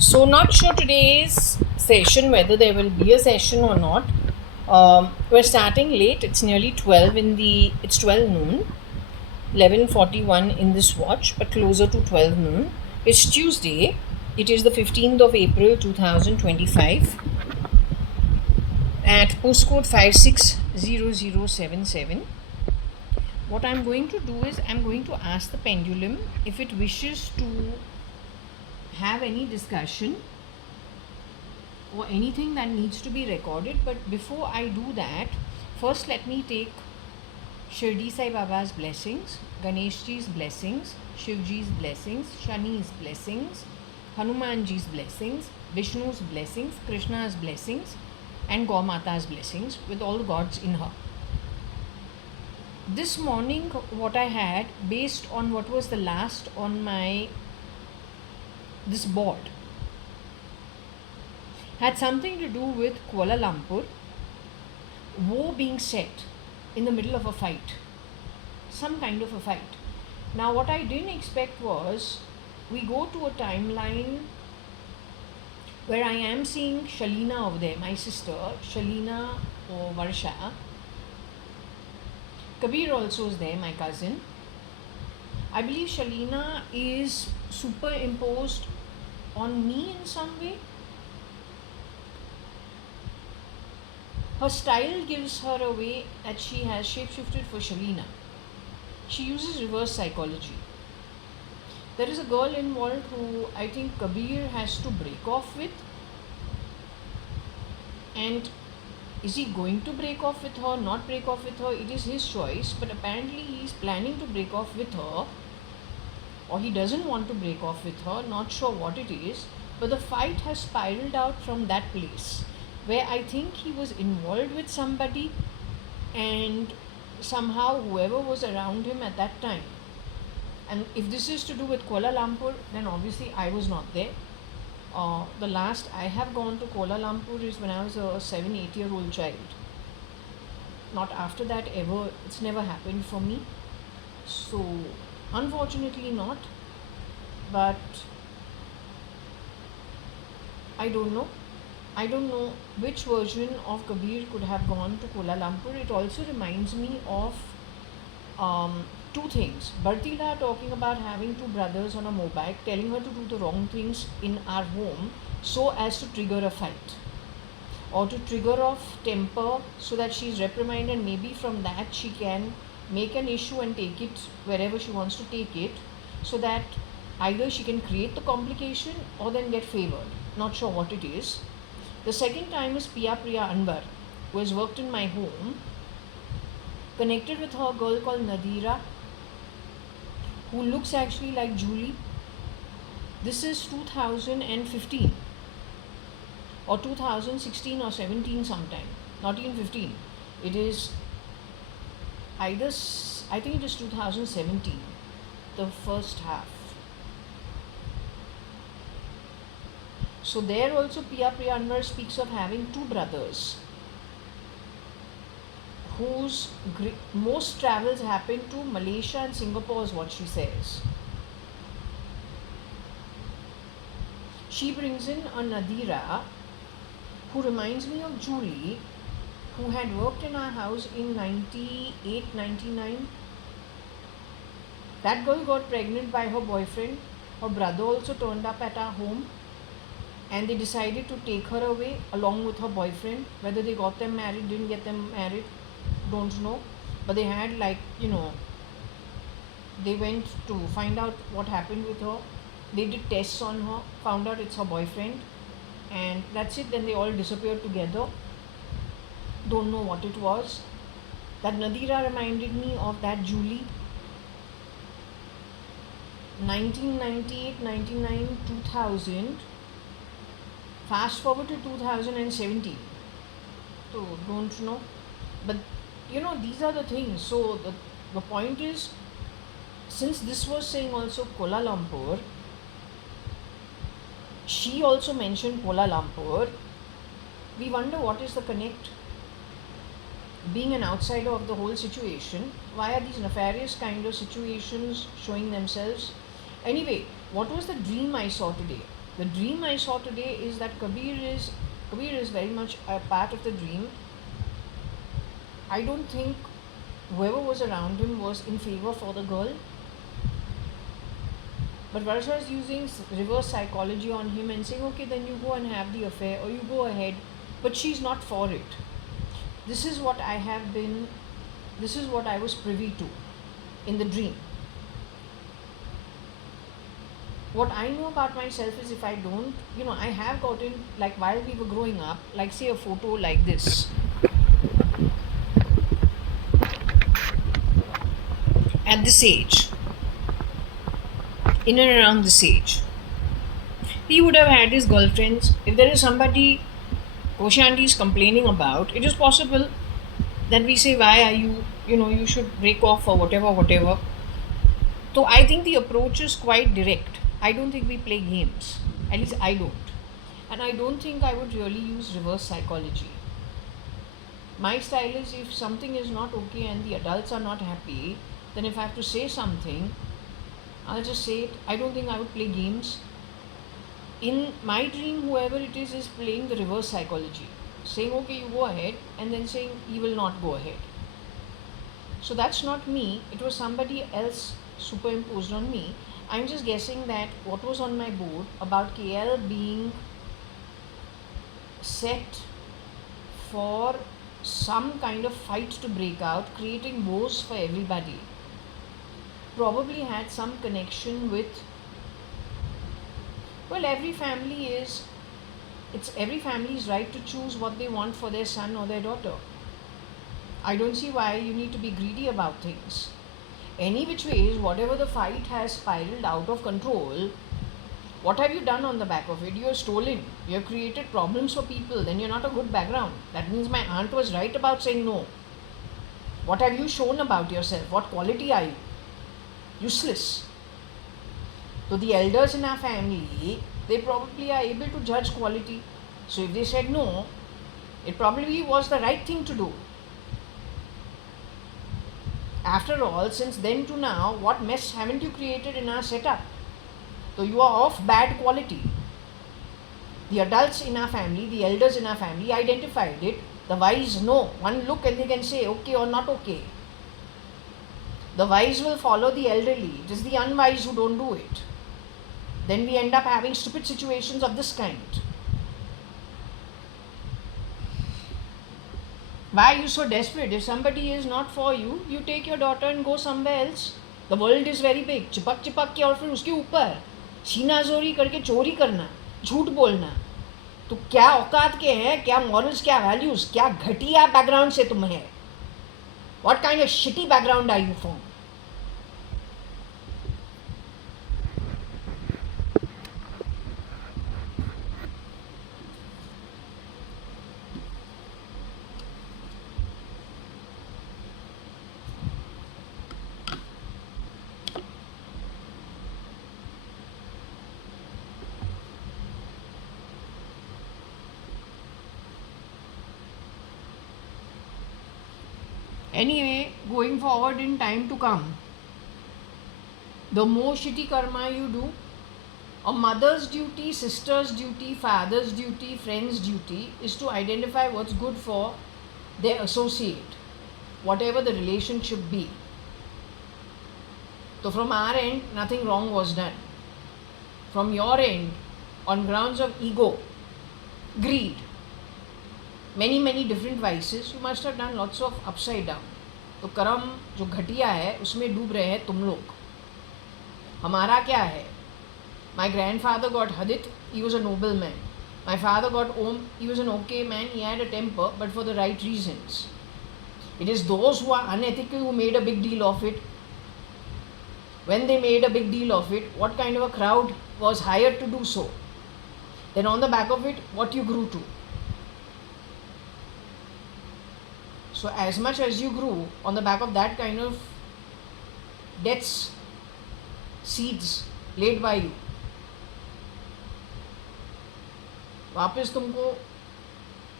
So, not sure today's session whether there will be a session or not. We're starting late. It's nearly 12 in the. It's 12 noon, 11:41 in this watch, but closer to 12 noon. It's Tuesday. It is the 15th of April 2025 at postcode 560077. What I'm going to do is I'm going to ask the pendulum if it wishes to have any discussion or anything that needs to be recorded. But before I do that, first let me take Shirdi Sai Baba's blessings, Ganesh Ji's blessings, Shiv Ji's blessings, Shani's blessings, Hanuman Ji's blessings, Vishnu's blessings, Krishna's blessings, and Gau Mata's blessings with all the gods in her. This morning, what I had, based on what was the last on my this board, had something to do with Kuala Lumpur, war being set in the middle of a fight, some kind of a fight. Now, what I didn't expect was we go to a timeline where I am seeing Shalina over there, my sister, Shalina or Varsha. Kabir also is there, my cousin. I believe Shalina is superimposed on me in some way. Her style gives her a way that she has shapeshifted for Shalina. She uses reverse psychology. There is a girl involved who I think Kabir has to break off with. And is he going to break off with her, not break off with her? It is his choice. But apparently he is planning to break off with her. Or he doesn't want to break off with her. Not sure what it is. But the fight has spiraled out from that place, where I think he was involved with somebody and somehow whoever was around him at that time. And if this is to do with Kuala Lumpur, then obviously I was not there. The last I have gone to Kuala Lumpur is when I was a 7-8-year-old child. Not after that ever, it's never happened for me. So, unfortunately not. But I don't know. I don't know which version of Kabir could have gone to Kuala Lumpur. It also reminds me of two things. Bartila talking about having two brothers on a motorbike, telling her to do the wrong things in our home so as to trigger a fight or to trigger off temper so that she is reprimanded, and maybe from that she can make an issue and take it wherever she wants to take it, so that either she can create the complication or then get favored. Not sure what it is. The second time is Priya Anwar, who has worked in my home, connected with her girl called Nadira, who looks actually like Julie. This is 2015 or 2016 or 17 sometime, not even 15. It is either, I think it is 2017, the first half. So there also Priya Anwar speaks of having two brothers whose most travels happen to Malaysia and Singapore is what she says. She brings in a Nadira who reminds me of Julie, who had worked in our house in 98, 99. That girl got pregnant by her boyfriend. Her brother also turned up at our home. And they decided to take her away along with her boyfriend. Whether they got them married, didn't get them married, don't know. But they had they went to find out what happened with her. They did tests on her, found out it's her boyfriend. And that's it. Then they all disappeared together. Don't know what it was. That Nadira reminded me of that Julie. 1998, 99, 2000. Fast forward to 2017. So, don't know. But, these are the things. So, the point is, since this was saying also Kuala Lumpur, she also mentioned Kuala Lumpur. We wonder what is the connect. Being an outsider of the whole situation, why are these nefarious kind of situations showing themselves? Anyway, what was the dream I saw today? The dream I saw today is that Kabir is very much a part of the dream. I don't think whoever was around him was in favor for the girl, but Varsha is using reverse psychology on him and saying, okay, then you go and have the affair, or you go ahead, but she's not for it. This is what I was privy to in the dream. What I know about myself is, if I don't, I have gotten, like while we were growing up, like say a photo like this. At this age, in and around this age, he would have had his girlfriends. If there is somebody Oshanti is complaining about, it is possible that we say, why are you, you should break off or whatever. So I think the approach is quite direct. I don't think we play games. At least I don't. And I don't think I would really use reverse psychology. My style is, if something is not okay and the adults are not happy, then if I have to say something, I'll just say it. I don't think I would play games. In my dream, whoever it is playing the reverse psychology. Saying, okay, you go ahead, and then saying, you will not go ahead. So that's not me. It was somebody else superimposed on me. I'm just guessing that what was on my board about KL being set for some kind of fight to break out, creating woes for everybody, probably had some connection with, well, every family's right to choose what they want for their son or their daughter. I don't see why you need to be greedy about things. Any which ways, whatever the fight has spiraled out of control, what have you done on the back of it? You have stolen. You have created problems for people. Then you're not a good background. That means my aunt was right about saying no. What have you shown about yourself? What quality are you? Useless. So the elders in our family, they probably are able to judge quality. So if they said no, it probably was the right thing to do. After all, since then to now, what mess haven't you created in our setup? So you are of bad quality. The adults in our family, the elders in our family identified it. The wise know. One look and they can say okay or not okay. The wise will follow the elderly. It is the unwise who don't do it. Then we end up having stupid situations of this kind. Why are you so desperate? If somebody is not for you, you take your daughter and go somewhere else. The world is very big. चिपक के और फिर उसके ऊपर सीनाजोरी करके चोरी करना, झूठ बोलना, तो क्या औकात के हैं, क्या मॉरल्स, क्या वैल्यूज, क्या घटिया बैकग्राउंड से तुम है? What kind of shitty background are you from? Anyway, going forward in time to come, the more shitty karma you do, a mother's duty, sister's duty, father's duty, friend's duty is to identify what's good for their associate, whatever the relationship be. So from our end, nothing wrong was done. From your end, on grounds of ego, greed, many different vices, you must have done lots of upside down. तो कर्म जो घटिया है उसमें डूब रहे हैं तुम लोग. हमारा क्या है? My grandfather got Hadith, he was a noble man. My father got Om, he was an okay man, he had a temper, but for the right reasons. It is those who are unethical who made a big deal of it. When they made a big deal of it, what kind of a crowd was hired to do so? Then on the back of it, what you grew to? So as much as you grew on the back of that kind of deaths, seeds laid by you, वापस तुमको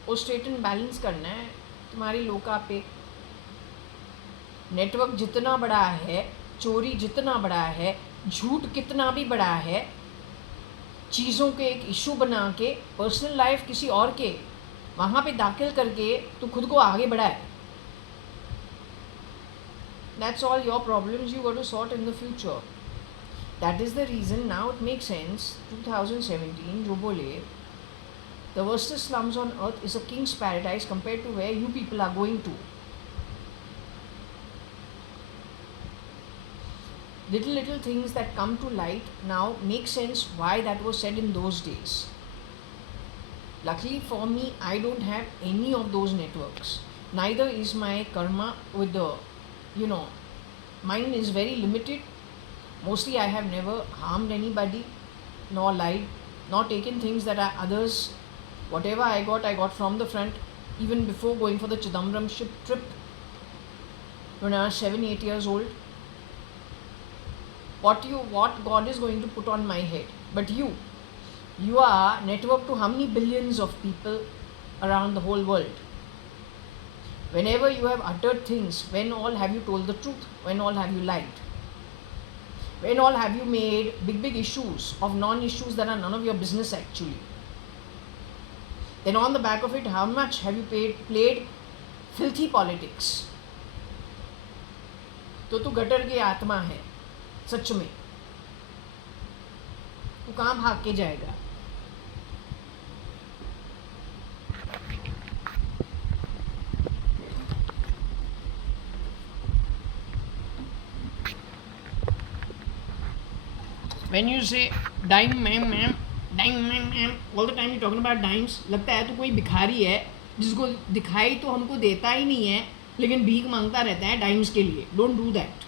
वो state and balance करना है. तुम्हारी लोका पे network जितना बड़ा है, चोरी जितना बड़ा है, झूठ कितना भी बड़ा है, चीज़ों के एक इशू बना के पर्सनल लाइफ किसी और के वहाँ पे दाखिल करके तू खुद को आगे बढ़ाए. That's all your problems you got to sort in the future. That is the reason now it makes sense. 2017 जो बोले the worstest slums on earth is a king's paradise compared to where you people are going to. Little things that come to light now make sense why that was said in those days. Luckily for me, I don't have any of those networks. Neither is my karma with the, mine is very limited. Mostly I have never harmed anybody, nor lied, nor taken things that are others. Whatever I got from the front, even before going for the Chidambaram ship trip when I was 7-8 years old. What God is going to put on my head? But you are networked to how many billions of people around the whole world? Whenever you have uttered things, when all have you told the truth? When all have you lied? When all have you made big issues of non-issues that are none of your business actually? Then on the back of it, how much have you played filthy politics? तो तू gutter की आत्मा है सच में. तू कहाँ भाग के जाएगा? When you say dime ma'am, all the time you're talking about dimes, लगता है तो कोई भिखारी है जिसको दिखाई तो हमको देता ही नहीं है, लेकिन भीख मांगता रहता है डाइम्स के लिए. Don't do that.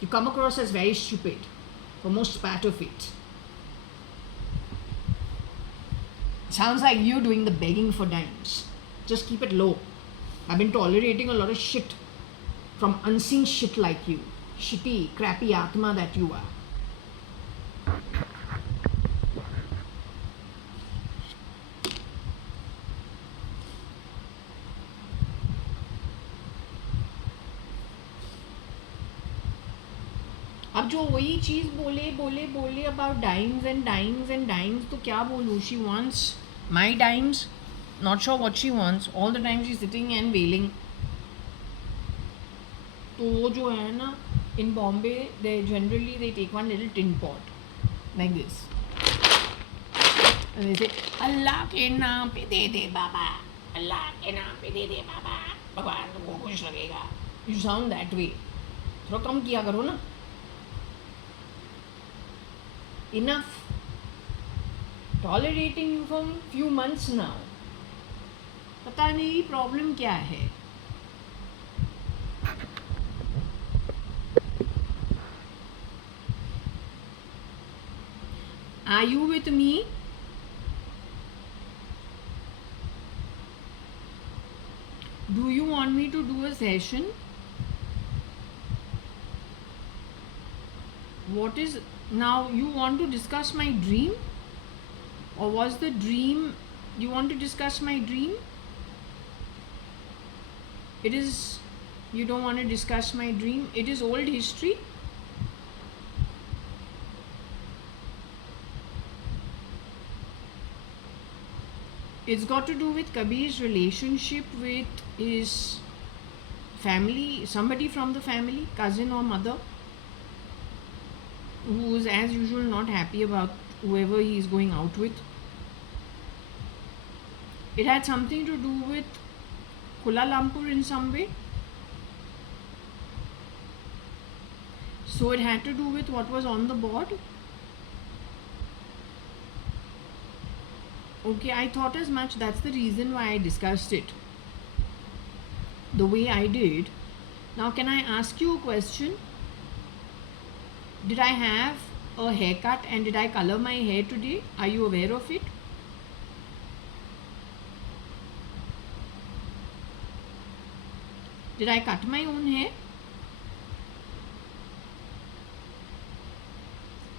You come across as very stupid for most part of it. Sounds like you doing the begging for dimes. Just keep it low. I've been tolerating a lot of shit from unseen shit like you. Shitty, crappy atma that you are. अब जो वही चीज़ बोले about dimes and dimes तो क्या बोलूँ. She wants my dimes, not sure what she wants. All the time she sitting and wailing. तो वो जो है ना, in Bombay they generally they take one little tin pot like this. जैसे अल्लाह के नाम पे दे दे बाबा, अल्लाह के नाम पे दे दे बाबा, भगवान तुमको खुश लगेगा. You sound that way. थोड़ा कम किया करो ना. Enough. Tolerating you for few months now. पता नहीं प्रॉब्लम क्या है. Are you with me? Do you want me to do a session? What is now? You want to discuss my dream, or was the dream you want to discuss my dream? It is, you don't want to discuss my dream. It is old history. It's got to do with Kabir's relationship with his family, somebody from the family, cousin or mother, who is as usual not happy about whoever he is going out with. It had something to do with Kuala Lumpur in some way. So it had to do with what was on the board. Okay, I thought as much. That's the reason why I discussed it the way I did. Now, can I ask you a question? Did I have a haircut and did I color my hair today? Are you aware of it? Did I cut my own hair?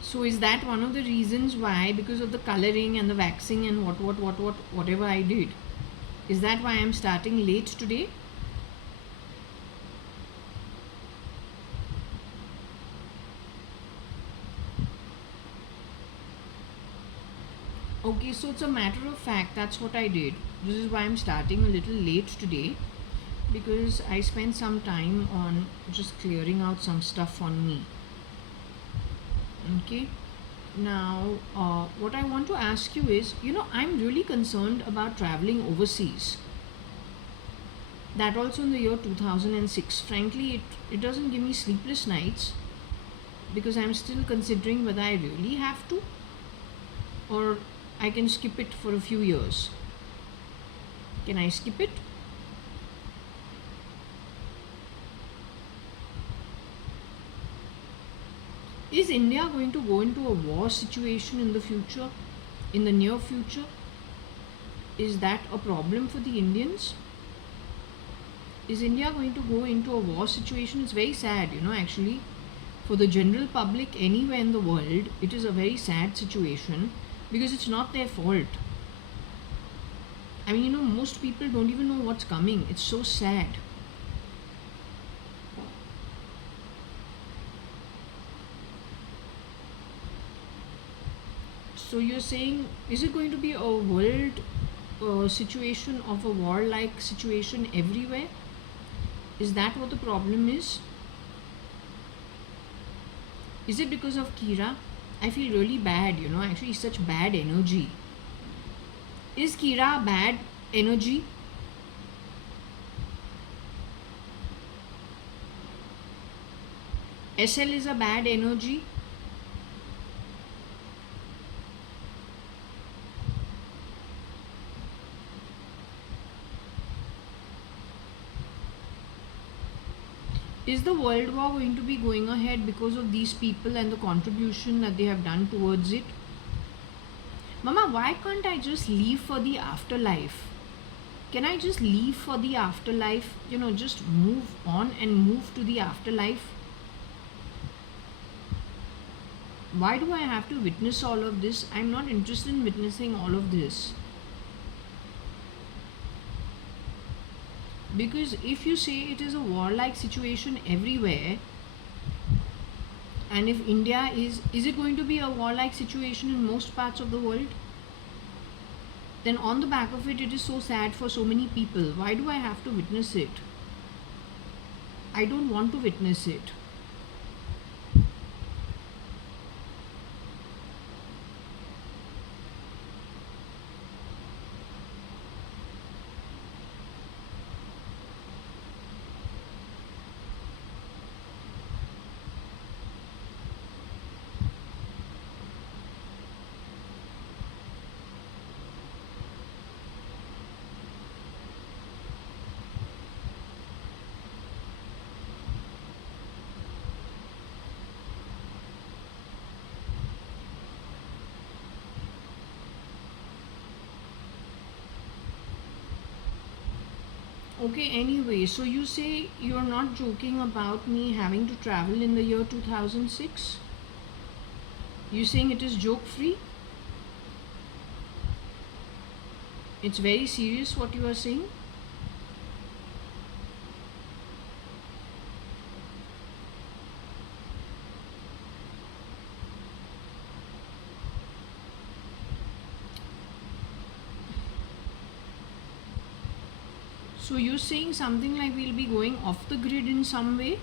So is that one of the reasons why, because of the coloring and the waxing and whatever I did, is that why I'm starting late today? Okay, so it's a matter of fact, that's what I did. This is why I'm starting a little late today, because I spent some time on just clearing out some stuff on me. Okay, now what I want to ask you is, I'm really concerned about traveling overseas. That also in the year 2006. Frankly, it doesn't give me sleepless nights, because I'm still considering whether I really have to, or I can skip it for a few years. Can I skip it? Is India going to go into a war situation in the future, in the near future? Is that a problem for the Indians? Is India going to go into a war situation? It's very sad, actually. For the general public anywhere in the world, it is a very sad situation, because it's not their fault. I mean, most people don't even know what's coming. It's so sad. So you're saying, is it going to be a world situation of a war-like situation everywhere? Is that what the problem is? Is it because of Kira? I feel really bad, actually such bad energy. Is Kira bad energy? SL is a bad energy? Is the world war going to be going ahead because of these people and the contribution that they have done towards it? Mama, why can't I just leave for the afterlife? Can I just leave for the afterlife? Just move on and move to the afterlife? Why do I have to witness all of this? I'm not interested in witnessing all of this. Because if you say it is a warlike situation everywhere, and if India is it going to be a warlike situation in most parts of the world? Then on the back of it, it is so sad for so many people. Why do I have to witness it? I don't want to witness it. Okay, anyway, so you say you're not joking about me having to travel in the year 2006? You're saying it is joke free? It's very serious what you are saying? So you're saying something like we'll be going off the grid in some way?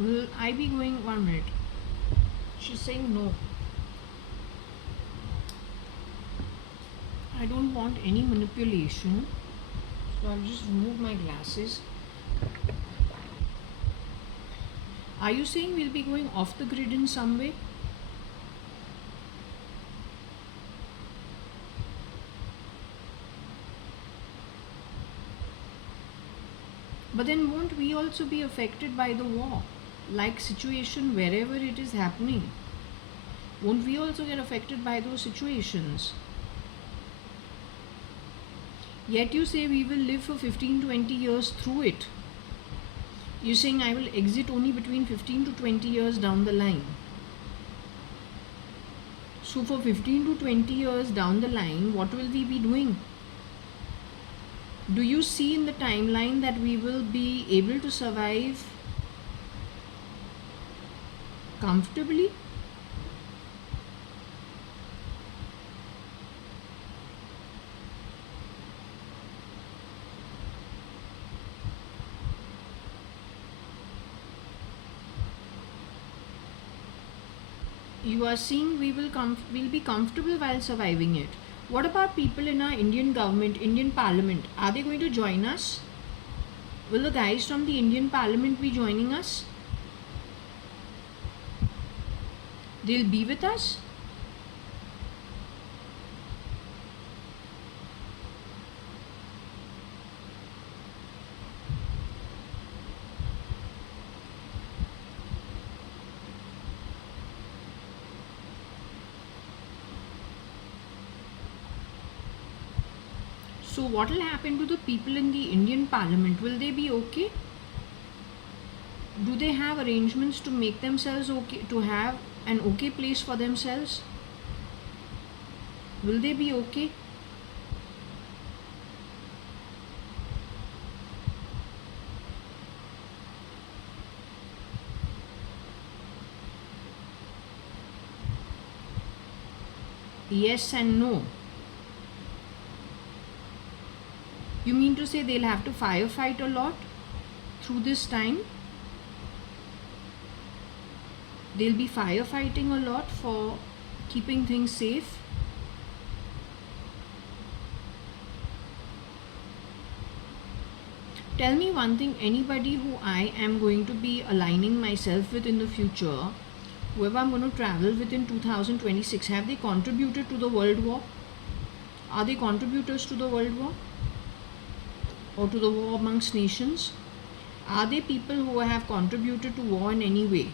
Will I be going? 1 minute. She's saying no. I don't want any manipulation. So I'll just remove my glasses. Are you saying we'll be going off the grid in some way? But then won't we also be affected by the war? Like situation wherever it is happening. Won't we also get affected by those situations? Yet you say we will live for 15-20 years through it. You're saying I will exit only between 15 to 20 years down the line. So for 15 to 20 years down the line, what will we be doing? Do you see in the timeline that we will be able to survive comfortably? You are seeing we'll be comfortable while surviving it. What about people in our Indian government, Indian parliament? Are they going to join us? Will the guys from the Indian parliament be joining us? They'll be with us? So what will happen to the people in the Indian parliament? Will they be okay? Do they have arrangements to make themselves okay, to have an okay place for themselves? Will they be okay? Yes and no. You mean to say they'll have to firefight a lot through this time? They'll be firefighting a lot for keeping things safe? Tell me one thing, anybody who I am going to be aligning myself with in the future, whoever I'm going to travel with in 2026, have they contributed to the world war? Are they contributors to the world war? Or to the war amongst nations? Are they people who have contributed to war in any way?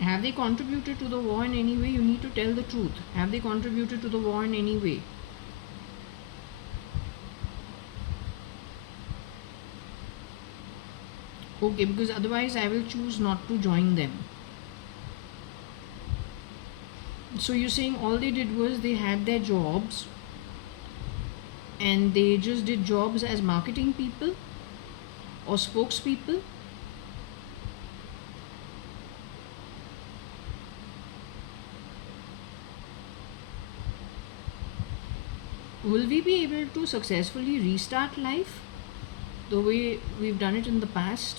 Have they contributed to the war in any way? You need to tell the truth. Have they contributed to the war in any way? Okay, because otherwise I will choose not to join them. So you're saying all they did was they had their jobs and they just did jobs as marketing people or spokespeople? Will we be able to successfully restart life the way we've done it in the past?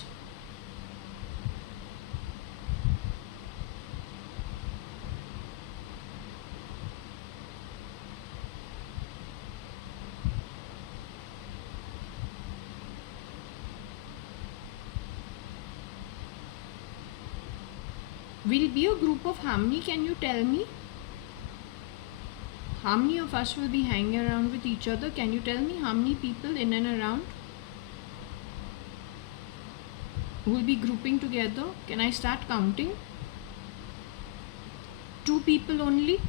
We'll be a group of how many, can you tell me? How many of us will be hanging around with each other? Can you tell me how many people in and around will be grouping together? Can I start counting? 2 people only?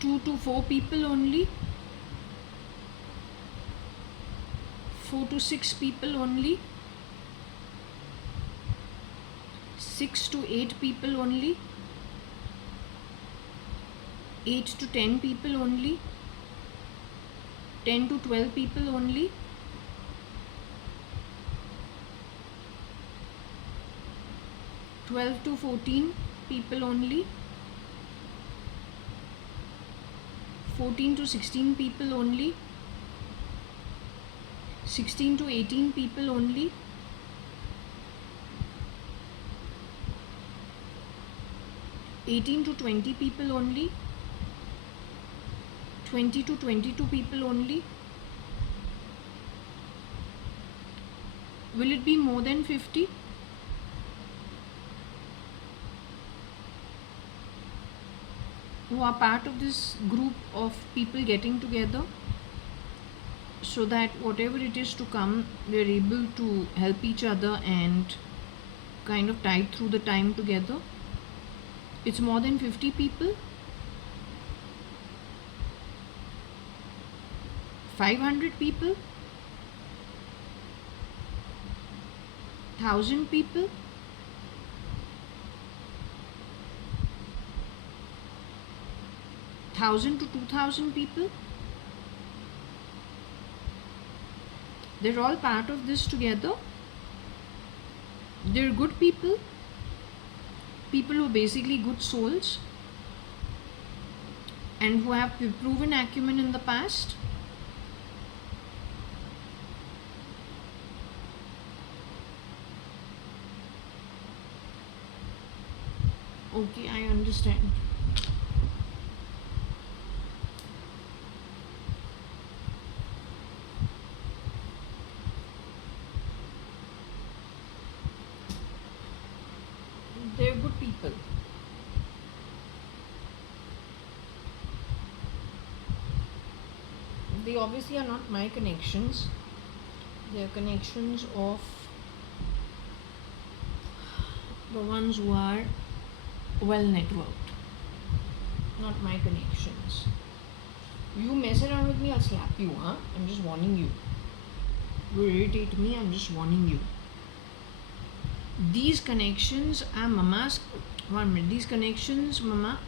Two to 4 people only? 4 to 6 people only? 6 to 8 people only? 8 to 10 people only? 10 to 12 people only? Twelve to 14 people only? 14 to 16 people only? 16 to 18 people only? 18 to 20 people only? 20 to 22 people only? Will it be more than 50? Who are part of this group of people getting together? so that whatever it is to come, we're able to help each other and kind of tide through the time together. It's more than 50 people, 500 people, 1000 people. Thousand to 2000 people. They're all part of this together. They're good people, people who are basically good souls and who have proven acumen in the past. Okay, I understand. They're good people. They obviously are not my connections. They're connections of the ones who are well networked, not my connections. You mess around with me, I'll slap you, huh? I'm just warning you. You irritate me, I'm just warning you. These connections are mama's. 1 minute. These connections, mama.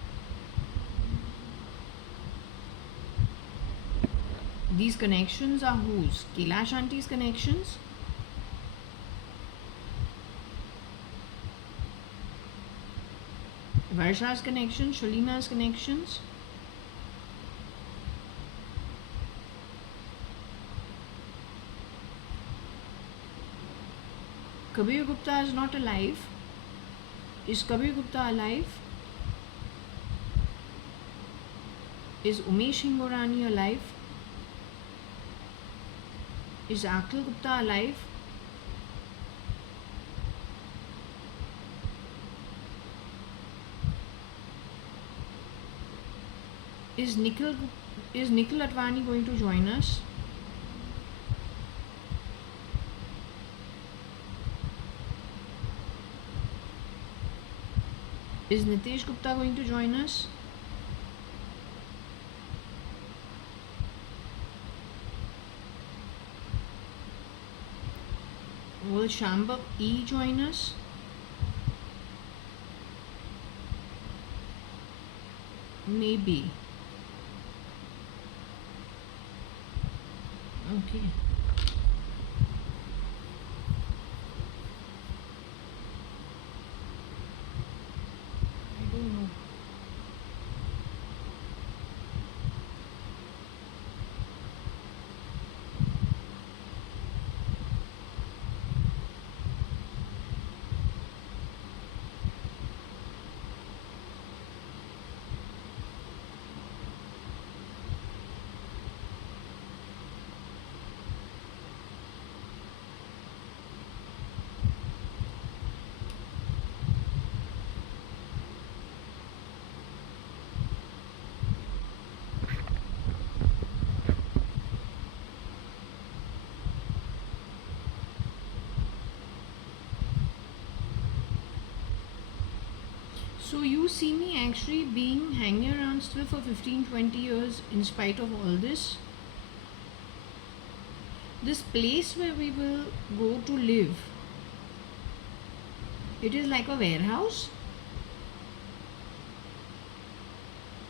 These connections are whose? Kailash Auntie's connections? Varsha's connections? Shalima's connections? Kabir Gupta is not alive. Is Kabir Gupta alive? Is Umesh Hingorani alive? Is Akhil Gupta alive? Is Nikhil Advani going to join us? Is Nitesh Gupta going to join us? Will Shambhav E join us? Maybe. Okay. I don't know. So you see me actually being hanging around still for 15-20 years in spite of all this. This place where we will go to live, it is like a warehouse,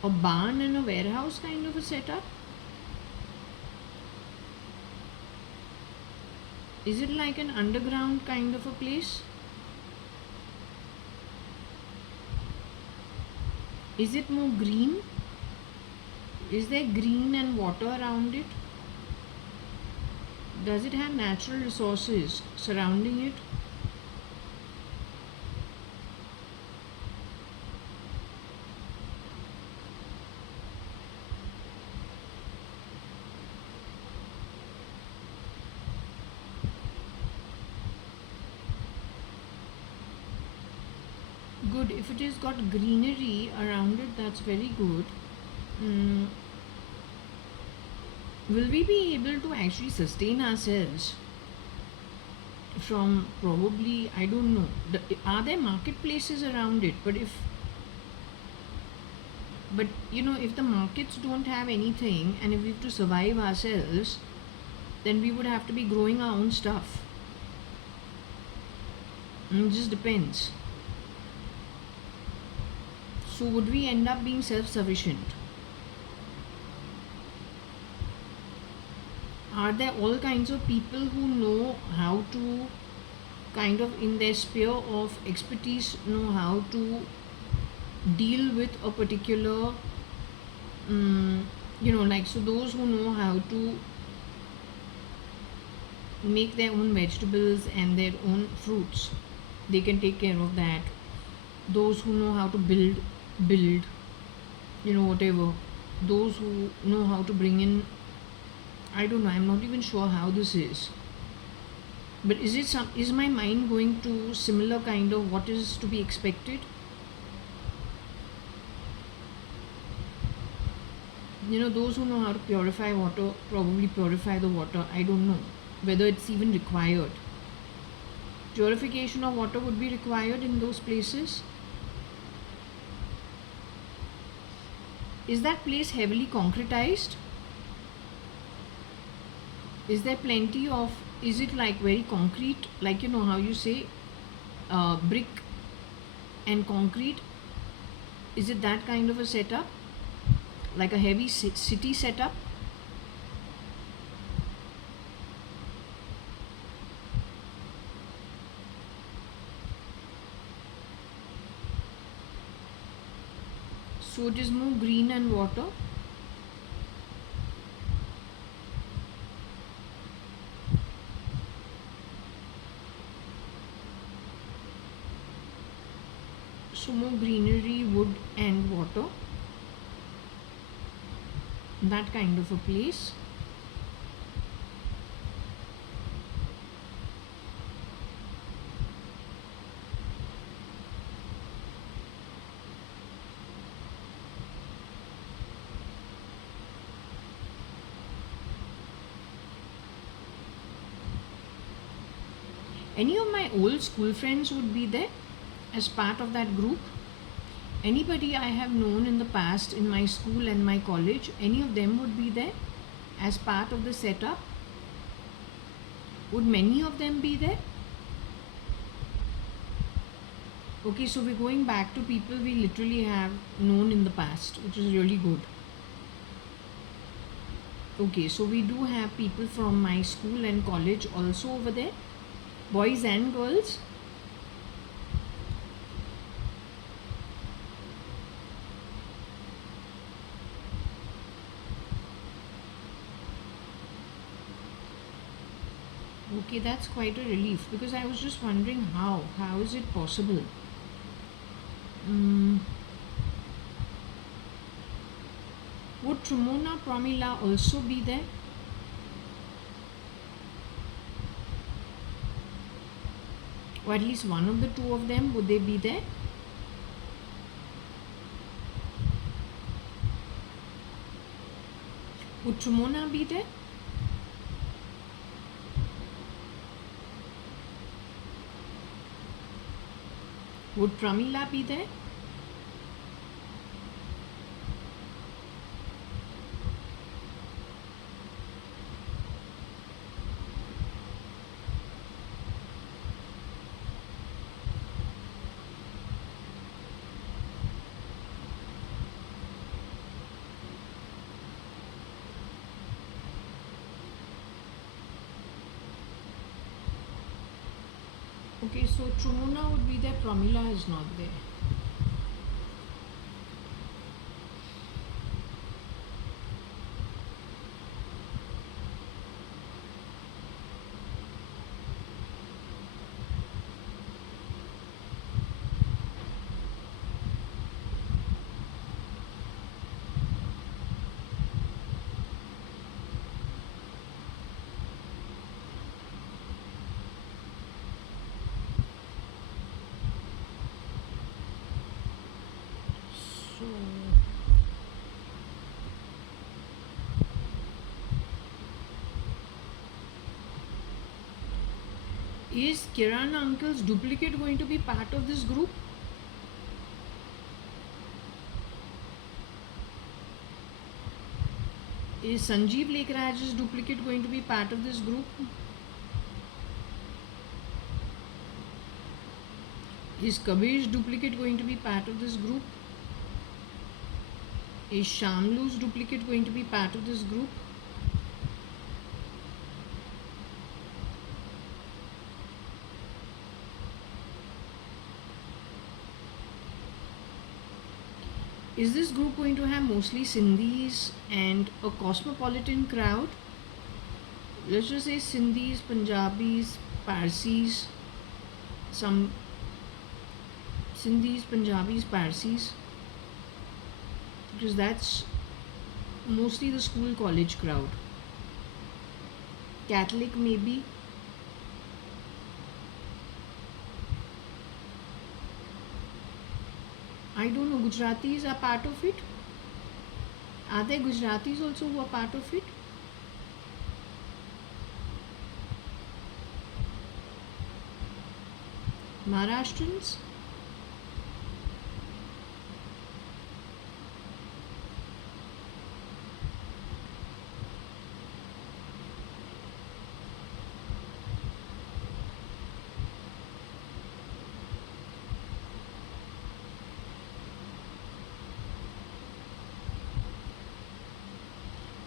a barn and a warehouse kind of a setup. Is it like an underground kind of a place? Is it more green? Is there green and water around it? Does it have natural resources surrounding it? Good. If it has got greenery around it, that's very good. will we be able to actually sustain ourselves from, probably, I don't know, are there marketplaces around it? But if the markets don't have anything, and if we have to survive ourselves, then we would have to be growing our own stuff. It just depends. So would we end up being self-sufficient? Are there all kinds of people who know how to, kind of in their sphere of expertise, know how to deal with a particular, so those who know how to make their own vegetables and their own fruits, they can take care of that. Those who know how to build, whatever. Those who know how to bring in, I don't know, I'm not even sure how this is. But is my mind going to similar kind of what is to be expected? Those who know how to purify water probably purify the water. I don't know whether it's even required. Purification of water would be required in those places. Is that place heavily concretized? Is there plenty of, is it like very concrete, like how you say brick and concrete? Is it that kind of a setup, like a heavy city setup? So it is more green and water. So more greenery, wood and water. That kind of a place. Any of my old school friends would be there as part of that group? Anybody I have known in the past in my school and my college, any of them would be there as part of the setup? Would many of them be there? Okay, so we're going back to people we literally have known in the past, which is really good. Okay, so we do have people from my school and college also over there, boys and girls. Okay, that's quite a relief, because I was just wondering how is it possible? Would Trumona Pramila also be there? Or at least one of the two of them, would they be there? Would Trumona be there? Would Pramila be there? Okay, so Trumona would be there, Pramila is not there. Is Kiran uncle's duplicate going to be part of this group? Is Sanjeev Lekraj's duplicate going to be part of this group? Is Kabir's duplicate going to be part of this group? Is Shamlu's duplicate going to be part of this group? Is this group going to have mostly Sindhis and a cosmopolitan crowd? Let's just say Sindhis, Punjabis, Parsis, some Sindhis, Punjabis, Parsis, because that's mostly the school college crowd. Catholic maybe. I don't know, Gujaratis are part of it. Are there Gujaratis also who are part of it? Maharashtrians?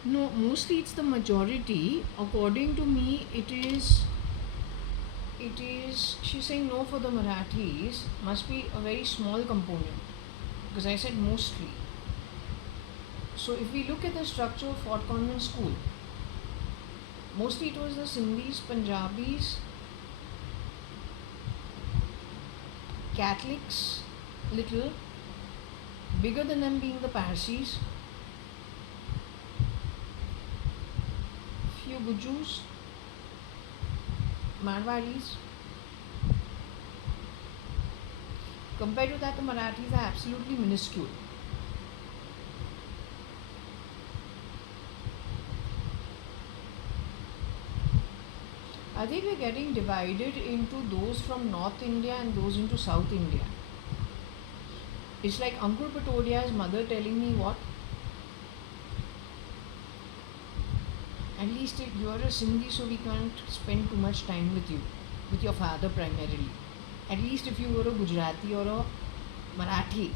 No, mostly it's the majority. According to me, it is. She's saying no for the Marathis. Must be a very small component. Because I said mostly. So if we look at the structure of Fort Convent School, mostly it was the Sindhis, Punjabis, Catholics, little, bigger than them being the Parsis, few Gujus, Marwadis. Compared to that, the Marathis are absolutely minuscule. I think we're getting divided into those from North India and those into South India. It's like Ankur Patodia's mother telling me what? At least you are a Sindhi, so we can't spend too much time with you, with your father primarily. At least if you were a Gujarati or a Marathi,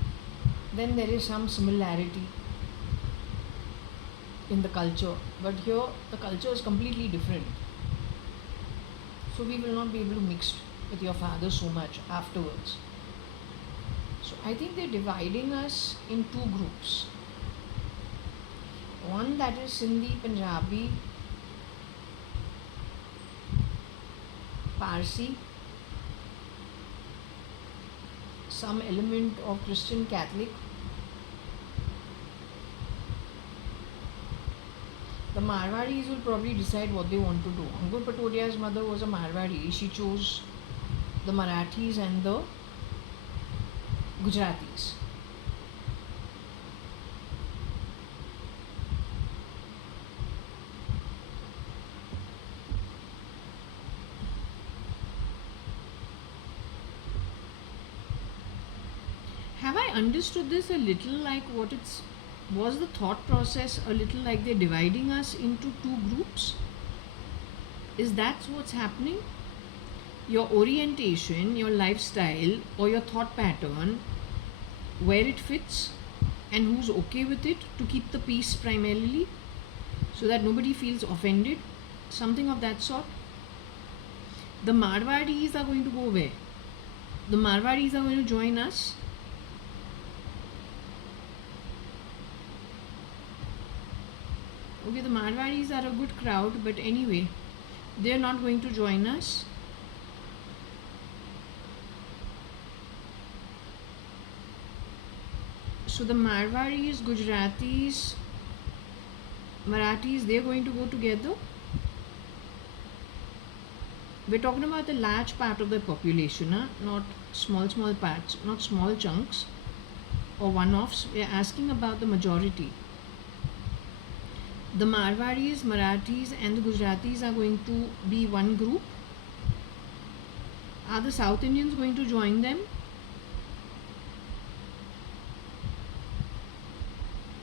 then there is some similarity in the culture. But here, the culture is completely different. So we will not be able to mix with your father so much afterwards. So I think they're dividing us in two groups. One that is Sindhi, Punjabi, Parsi, some element of Christian Catholic. The Marwadis will probably decide what they want to do. Ankur Patodia's mother was a Marwadi. She chose the Marathis and the Gujaratis. Have I understood this a little like what it's was the thought process a little like they're dividing us into two groups? Is that what's happening? Your orientation, your lifestyle, or your thought pattern, where it fits, and who's okay with it to keep the peace primarily, so that nobody feels offended, something of that sort. The Marwadis are going to go where? The Marwadis are going to join us. Okay, the Marwadis are a good crowd, but anyway, they're not going to join us. So the Marwadis, Gujaratis, Marathis, they're going to go together. We're talking about the large part of the population, not small parts, not small chunks or one-offs. We're asking about the majority. The Marwadis, Marathis and the Gujaratis are going to be one group. Are the South Indians going to join them?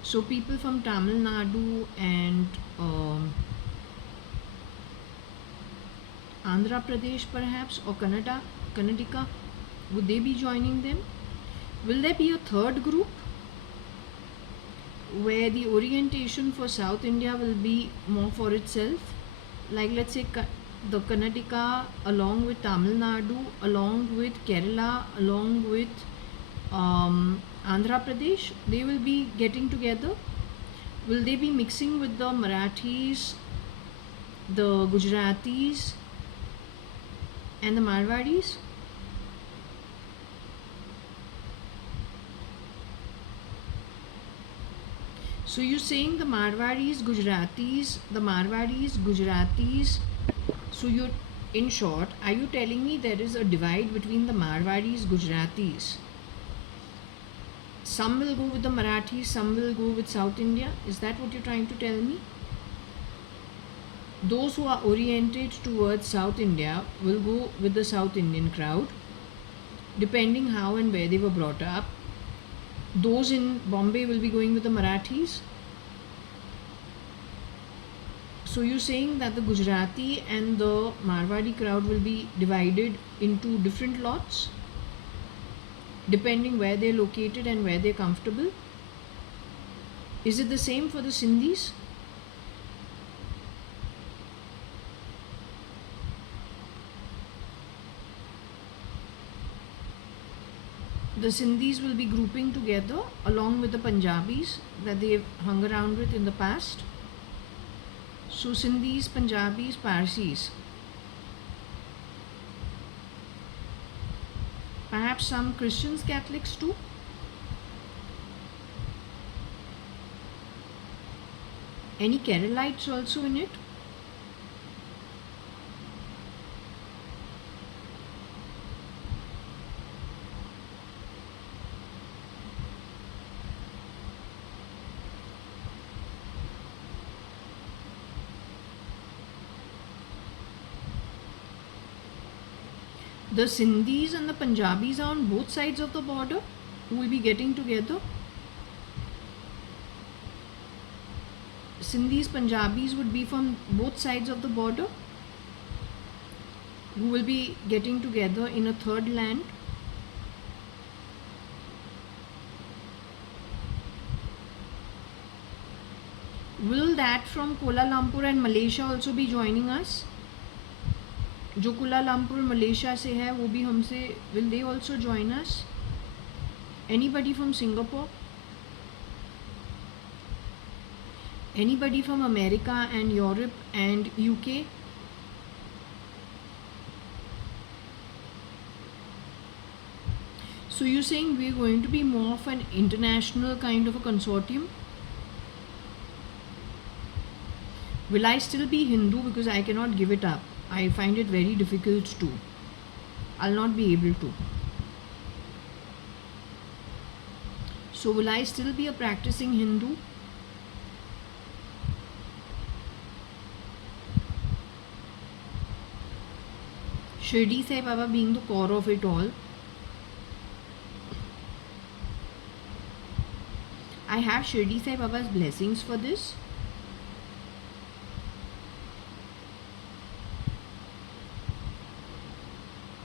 So people from Tamil Nadu and Andhra Pradesh perhaps, or Karnataka, would they be joining them? Will there be a third group where the orientation for South India will be more for itself? Like let's say the Karnataka along with Tamil Nadu, along with Kerala, along with Andhra Pradesh, they will be getting together. Will they be mixing with the Marathis, the Gujaratis, and the Marwadis? So you're saying the Marwadis, Gujaratis. So you, in short, are you telling me there is a divide between the Marwadis, Gujaratis? Some will go with the Marathis, some will go with South India. Is that what you're trying to tell me? Those who are oriented towards South India will go with the South Indian crowd, depending how and where they were brought up. Those in Bombay will be going with the Marathis. So you're saying that the Gujarati and the Marwadi crowd will be divided into different lots, depending where they're located and where they're comfortable. Is it the same for the Sindhis? The Sindhis will be grouping together along with the Punjabis that they've hung around with in the past. So Sindhis, Punjabis, Parsis. Perhaps some Christians, Catholics too. Any Keralites also in it? The Sindhis and the Punjabis are on both sides of the border who will be getting together. Sindhis, Punjabis would be from both sides of the border who will be getting together in a third land. Will that from Kuala Lumpur and Malaysia also be joining us? जो कुला Lumpur Malaysia से है वो भी हमसे, will they also join us? Anybody from Singapore? Anybody from America and Europe and UK? So you're saying we're going to be more of an international kind of a consortium? Will I still be Hindu because I cannot give it up? I find it very difficult to. I'll not be able to. So will I still be a practicing Hindu? Shirdi Sai Baba being the core of it all. I have Shirdi Sai Baba's blessings for this.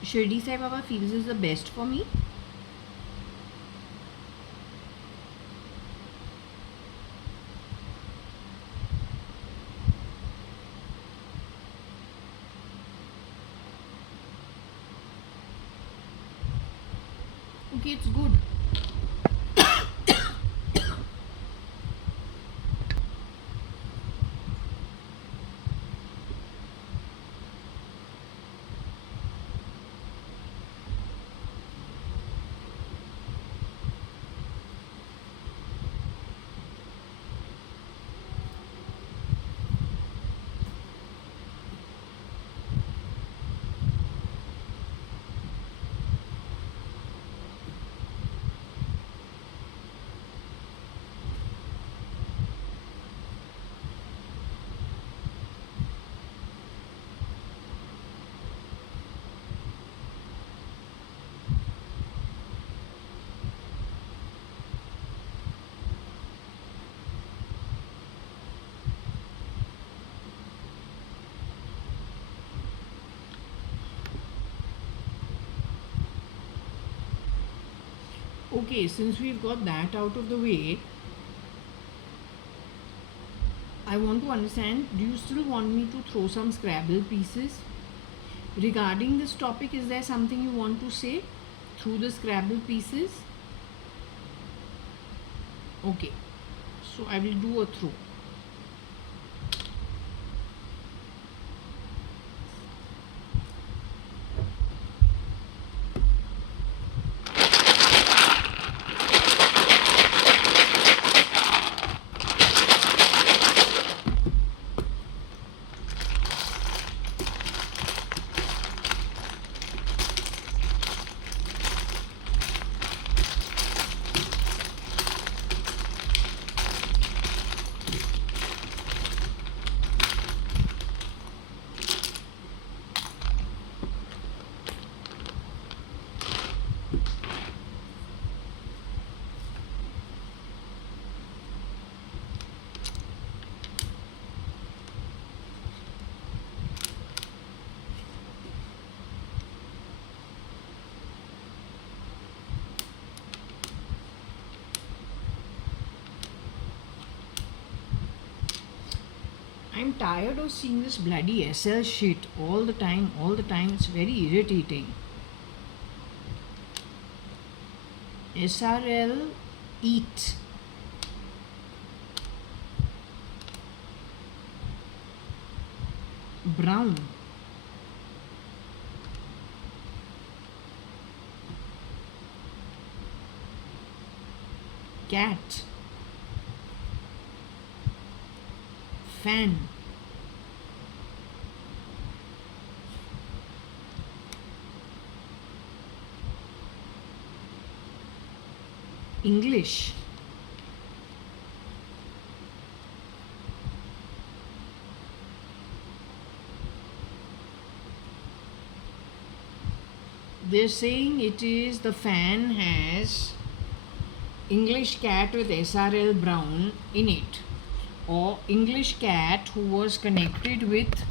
Shirdi Sai Baba feels is the best for me. Okay, it's good. Okay, since we've got that out of the way, I want to understand, do you still want me to throw some Scrabble pieces? Regarding this topic, is there something you want to say through the Scrabble pieces? Okay, so I will do a throw. I'm tired of seeing this bloody SL shit all the time, all the time. It's very irritating. SRL eat. Brown. Cat. Fan. English. They're saying it is the fan has English cat with SRL brown in it, or English cat who was connected with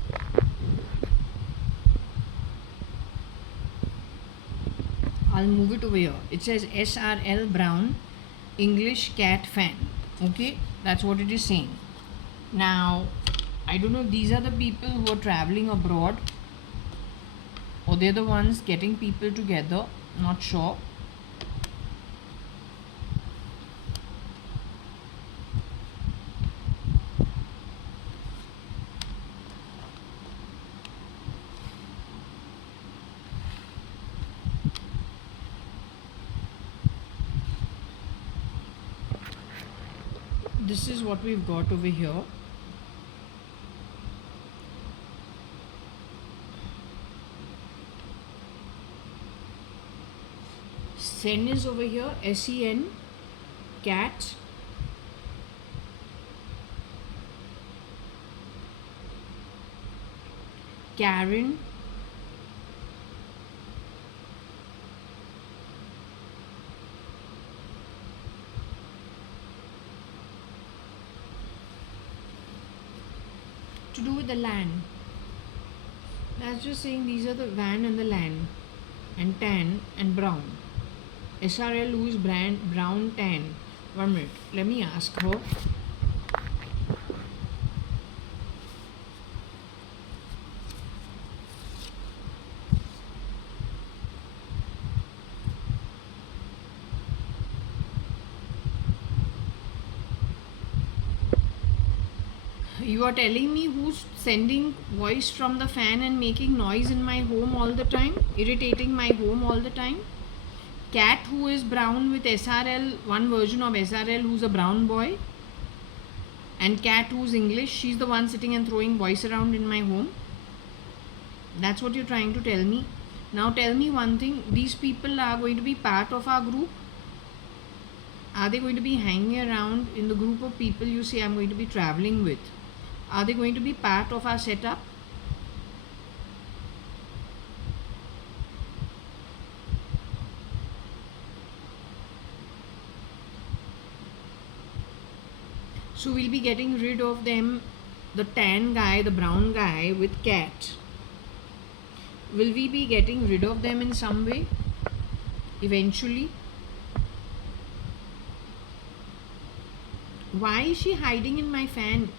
I'll move it over here. It says SRL brown English cat fan. Okay, that's what it is saying. Now, I don't know if these are the people who are traveling abroad or they're the ones getting people together. Not sure. This is what we've got over here. Sen is over here, SEN, cat. Karen. To do with the land. That's just saying these are the van and the land, and tan and brown. SRL who is brown tan. 1 minute. Let me ask her. You are telling me who's sending voice from the fan and making noise in my home all the time, irritating my home all the time? Cat who is brown with SRL, one version of SRL who's a brown boy, and cat who's English, she's the one sitting and throwing voice around in my home. That's what you're trying to tell me. Now tell me one thing, these people are going to be part of our group? Are they going to be hanging around in the group of people you say I'm going to be traveling with? Are they going to be part of our setup? So we'll be getting rid of them, the tan guy, the brown guy with cat. Will we be getting rid of them in some way eventually? Why is she hiding in my fan?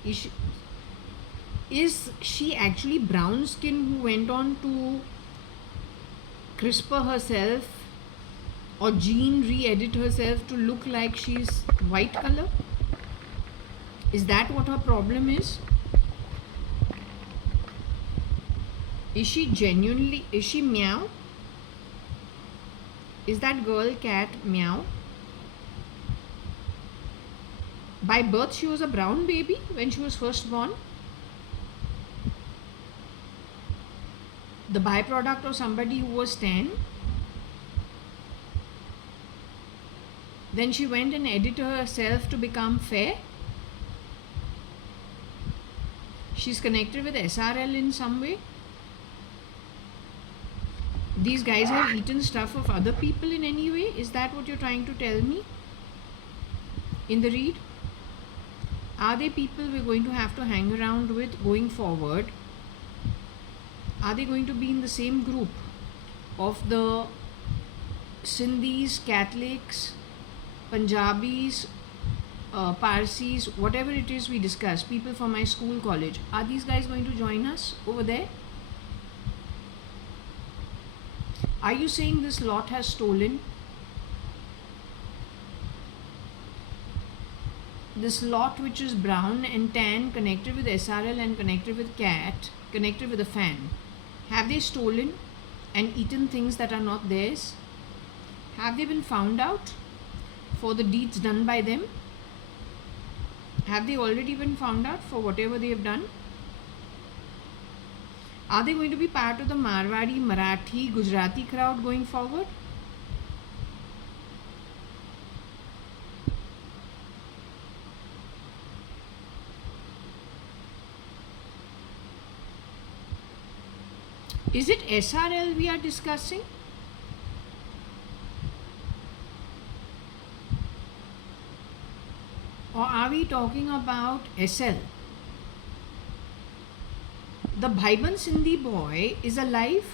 Is she actually brown skin who went on to CRISPR herself or gene re-edit herself to look like she's white color? Is that what her problem is? Is she genuinely, is she meow? Is that girl cat meow? By birth she was a brown baby when she was first born. The byproduct of somebody who was tan. Then she went and edited herself to become fair. She's connected with SRL in some way. These guys have eaten stuff of other people in any way? Is that what you're trying to tell me in the read? Are they people we're going to have to hang around with going forward? Are they going to be in the same group of the Sindhis, Catholics, Punjabis, Parsis, whatever it is we discuss, people from my school, college? Are these guys going to join us over there? Are you saying this lot has stolen? This lot which is brown and tan, connected with SRL and connected with cat, connected with a fan, have they stolen and eaten things that are not theirs? Have they been found out for the deeds done by them? Have they already been found out for whatever they have done? Are they going to be part of the Marwari, Marathi, Gujarati crowd going forward? Is it SRL we are discussing? Or are we talking about SL? The Bhaiban Sindhi boy is alive?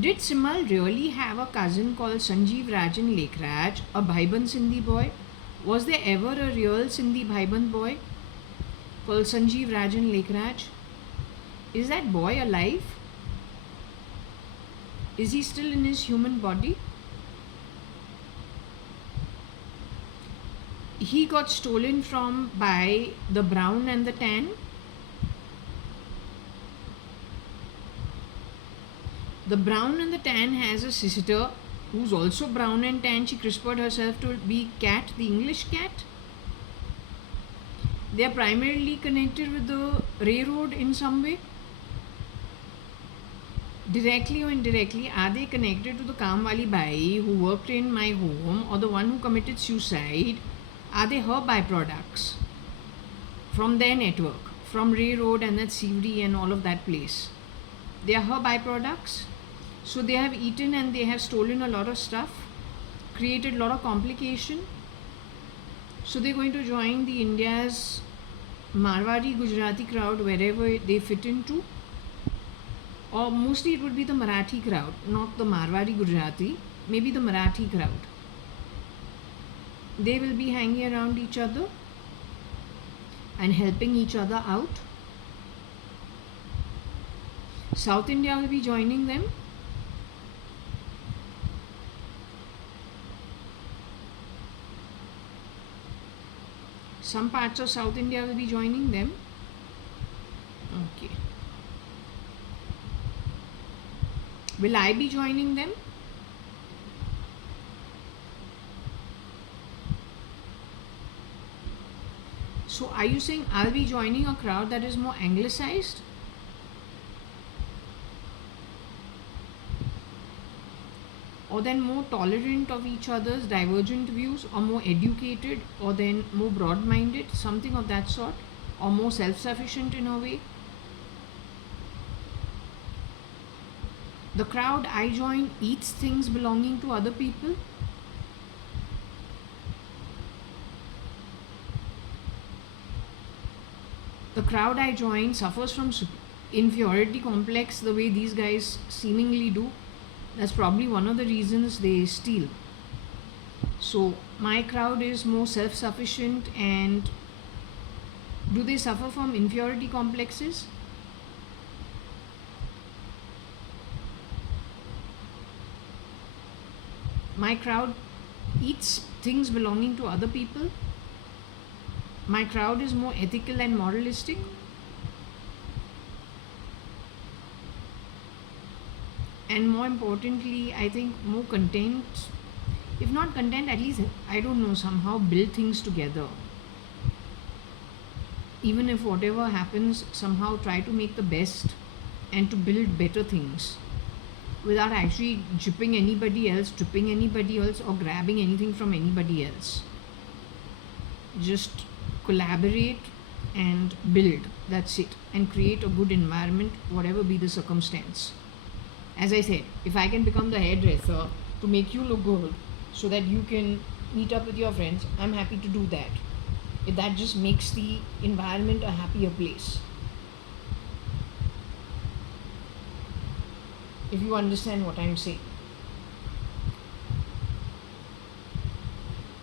Did Simal really have a cousin called Sanjeev Rajan Lekhraj, a Bhaiban Sindhi boy? Was there ever a real Sindhi Bhaiban boy called Sanjeev Rajan Lekhraj? Is that boy alive? Is he still in his human body? He got stolen from by the brown and the tan. The brown and the tan has a sister who's also brown and tan. She CRISPR'd herself to be cat, the English cat. They are primarily connected with the railroad in some way. Directly or indirectly, are they connected to the Kamwali Bai who worked in my home or the one who committed suicide? Are they her byproducts from their network, from railroad and that CVD and all of that place? They are her byproducts. So they have eaten and they have stolen a lot of stuff, created a lot of complication. So they're going to join the India's Marwari Gujarati crowd wherever they fit into. Or mostly it would be the Marathi crowd, not the Marwari Gujarati, maybe the Marathi crowd. They will be hanging around each other and helping each other out. South India will be joining them. Some parts of South India will be joining them. Okay. Will I be joining them? So are you saying I'll be joining a crowd that is more anglicized? Or then more tolerant of each other's divergent views, or more educated, or then more broad-minded, something of that sort, or more self-sufficient in a way? The crowd I join eats things belonging to other people. The crowd I join suffers from inferiority complex the way these guys seemingly do, that's probably one of the reasons they steal. So my crowd is more self-sufficient, and do they suffer from inferiority complexes? My crowd eats things belonging to other people. My crowd is more ethical and moralistic. And more importantly, I think more content, if not content, at least, I don't know, somehow build things together. Even if whatever happens, somehow try to make the best and to build better things without actually tripping anybody else, or grabbing anything from anybody else. Just collaborate and build. That's it. And create a good environment, whatever be the circumstance. As I said, if I can become the hairdresser to make you look good so that you can meet up with your friends, I'm happy to do that. If that just makes the environment a happier place. If you understand what I'm saying.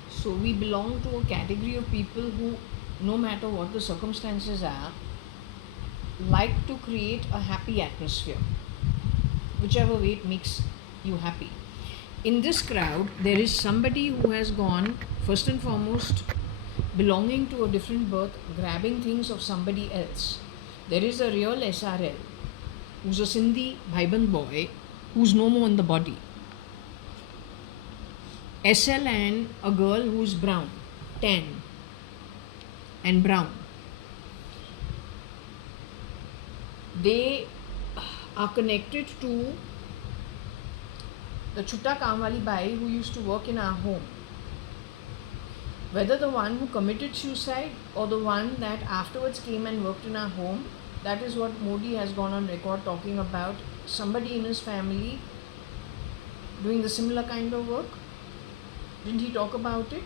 So we belong to a category of people who, no matter what the circumstances are, like to create a happy atmosphere, whichever way it makes you happy. In this crowd, there is somebody who has gone, first and foremost, belonging to a different birth, grabbing things of somebody else. There is a real SRL who's a Sindhi Bhaiband boy who's no more in the body. SL and a girl who's brown, tan and brown. They are connected to the Chutta Kamwali Bai who used to work in our home. Whether the one who committed suicide or the one that afterwards came and worked in our home, that is what Modi has gone on record talking about. Somebody in his family doing the similar kind of work. Didn't he talk about it?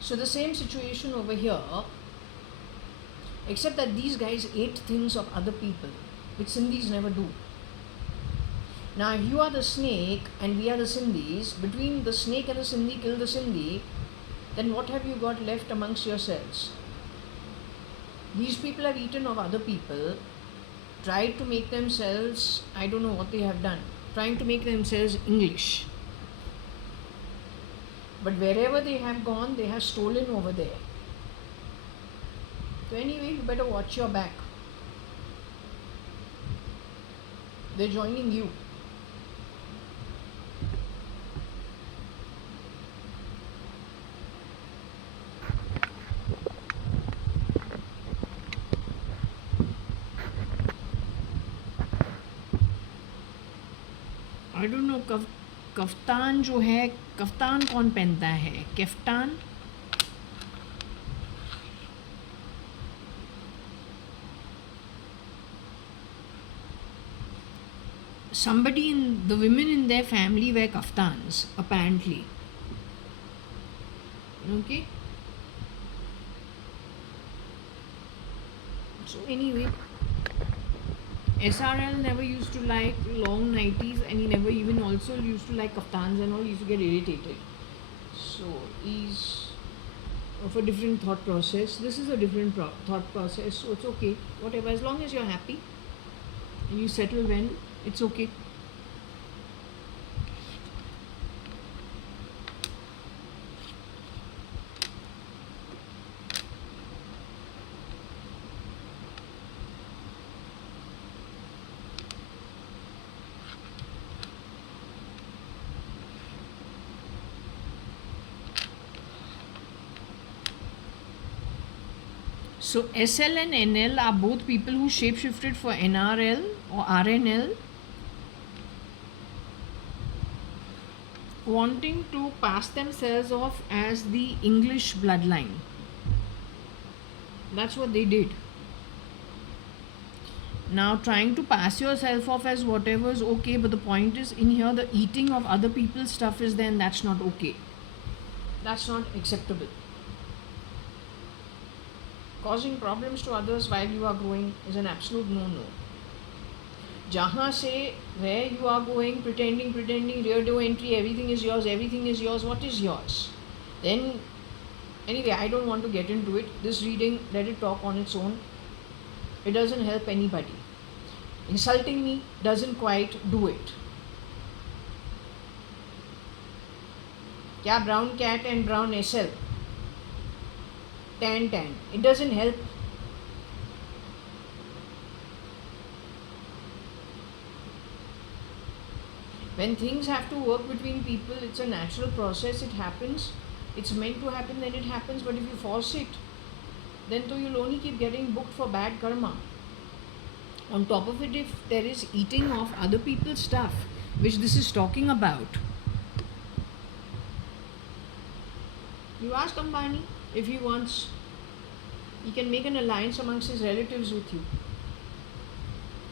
So the same situation over here, except that these guys ate things of other people, which Sindhis never do. Now, if you are the snake and we are the Sindhis, between the snake and the Sindhi kill the Sindhi, then what have you got left amongst yourselves? These people have eaten of other people, tried to make themselves, I don't know what they have done, trying to make themselves English. But wherever they have gone, they have stolen over there. So anyway, you better watch your back. They're joining you. I don't know, kaftan जो है, kaftan कौन पहनता है? Kaftan? Somebody in the women in their family wear kaftans, apparently. Okay? So anyway, SRL never used to like long nighties, and he never even also used to like kaftans and all. He used to get irritated. So he's of a different thought process. This is a different thought process, so it's okay. Whatever, as long as you're happy and you settle well, it's okay. So SL and NL are both people who shapeshifted for NRL or RNL, wanting to pass themselves off as the English bloodline. That's what they did. Now trying to pass yourself off as whatever is okay, but the point is, in here the eating of other people's stuff is there, and that's not okay. That's not acceptable. causing problems to others while you are growing is an absolute no-no. Jahan say where you are going, pretending, rear door entry, everything is yours, what is yours? Then, anyway, I don't want to get into it. This reading, let it talk on its own. It doesn't help anybody. Insulting me doesn't quite do it. Yeah, brown cat and brown SL. Tan. It doesn't help. When things have to work between people, it's a natural process. It happens. It's meant to happen, then it happens. But if you force it, then you'll only keep getting booked for bad karma. On top of it, if there is eating of other people's stuff, which this is talking about, you ask Ambani if he wants, he can make an alliance amongst his relatives with you.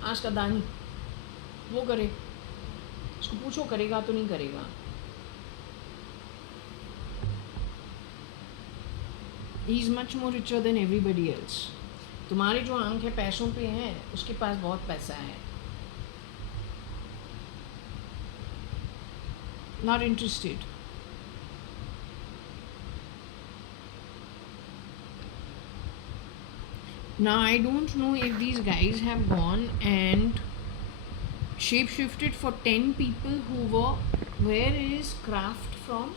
Ask Adani, वो करे, उसको पूछो करेगा तो नहीं करेगा. He is much more richer than everybody else. तुम्हारे जो आंख है पैसों पे हैं, उसके पास बहुत पैसा है. Not interested. Now I don't know if these guys have gone and shapeshifted for 10 people who were, where is craft from?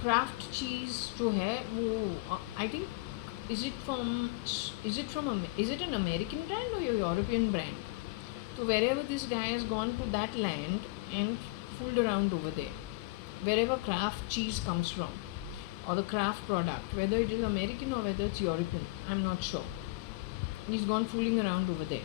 Craft cheese जो है वो I think is it an American brand or a European brand? So wherever this guy has gone to that land and fooled around over there, wherever craft cheese comes from or the craft product, whether it is American or whether it's European, I'm not sure. He's gone fooling around over there.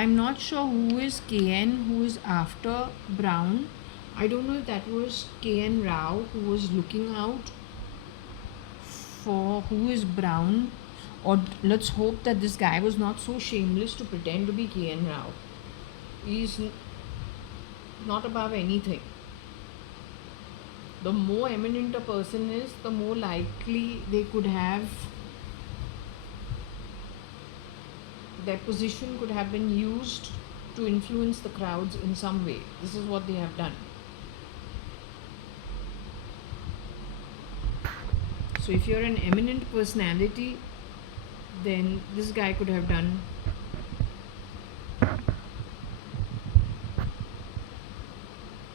I'm not sure who is KN, who is after Brown. I don't know if that was KN Rao who was looking out for who is Brown, or let's hope that this guy was not so shameless to pretend to be KN Rao. He's not above anything. The more eminent a person is, the more likely they could have, their position could have been used to influence the crowds in some way. This is what they have done. So if you're an eminent personality, then this guy could have done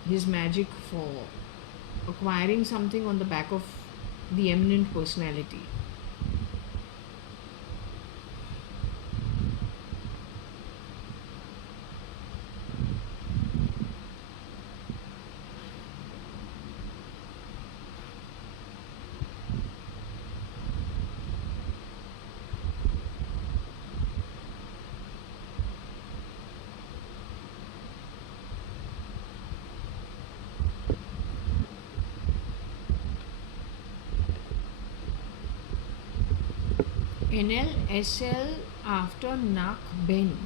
his magic for acquiring something on the back of the eminent personality. NLSL after Nak Ben.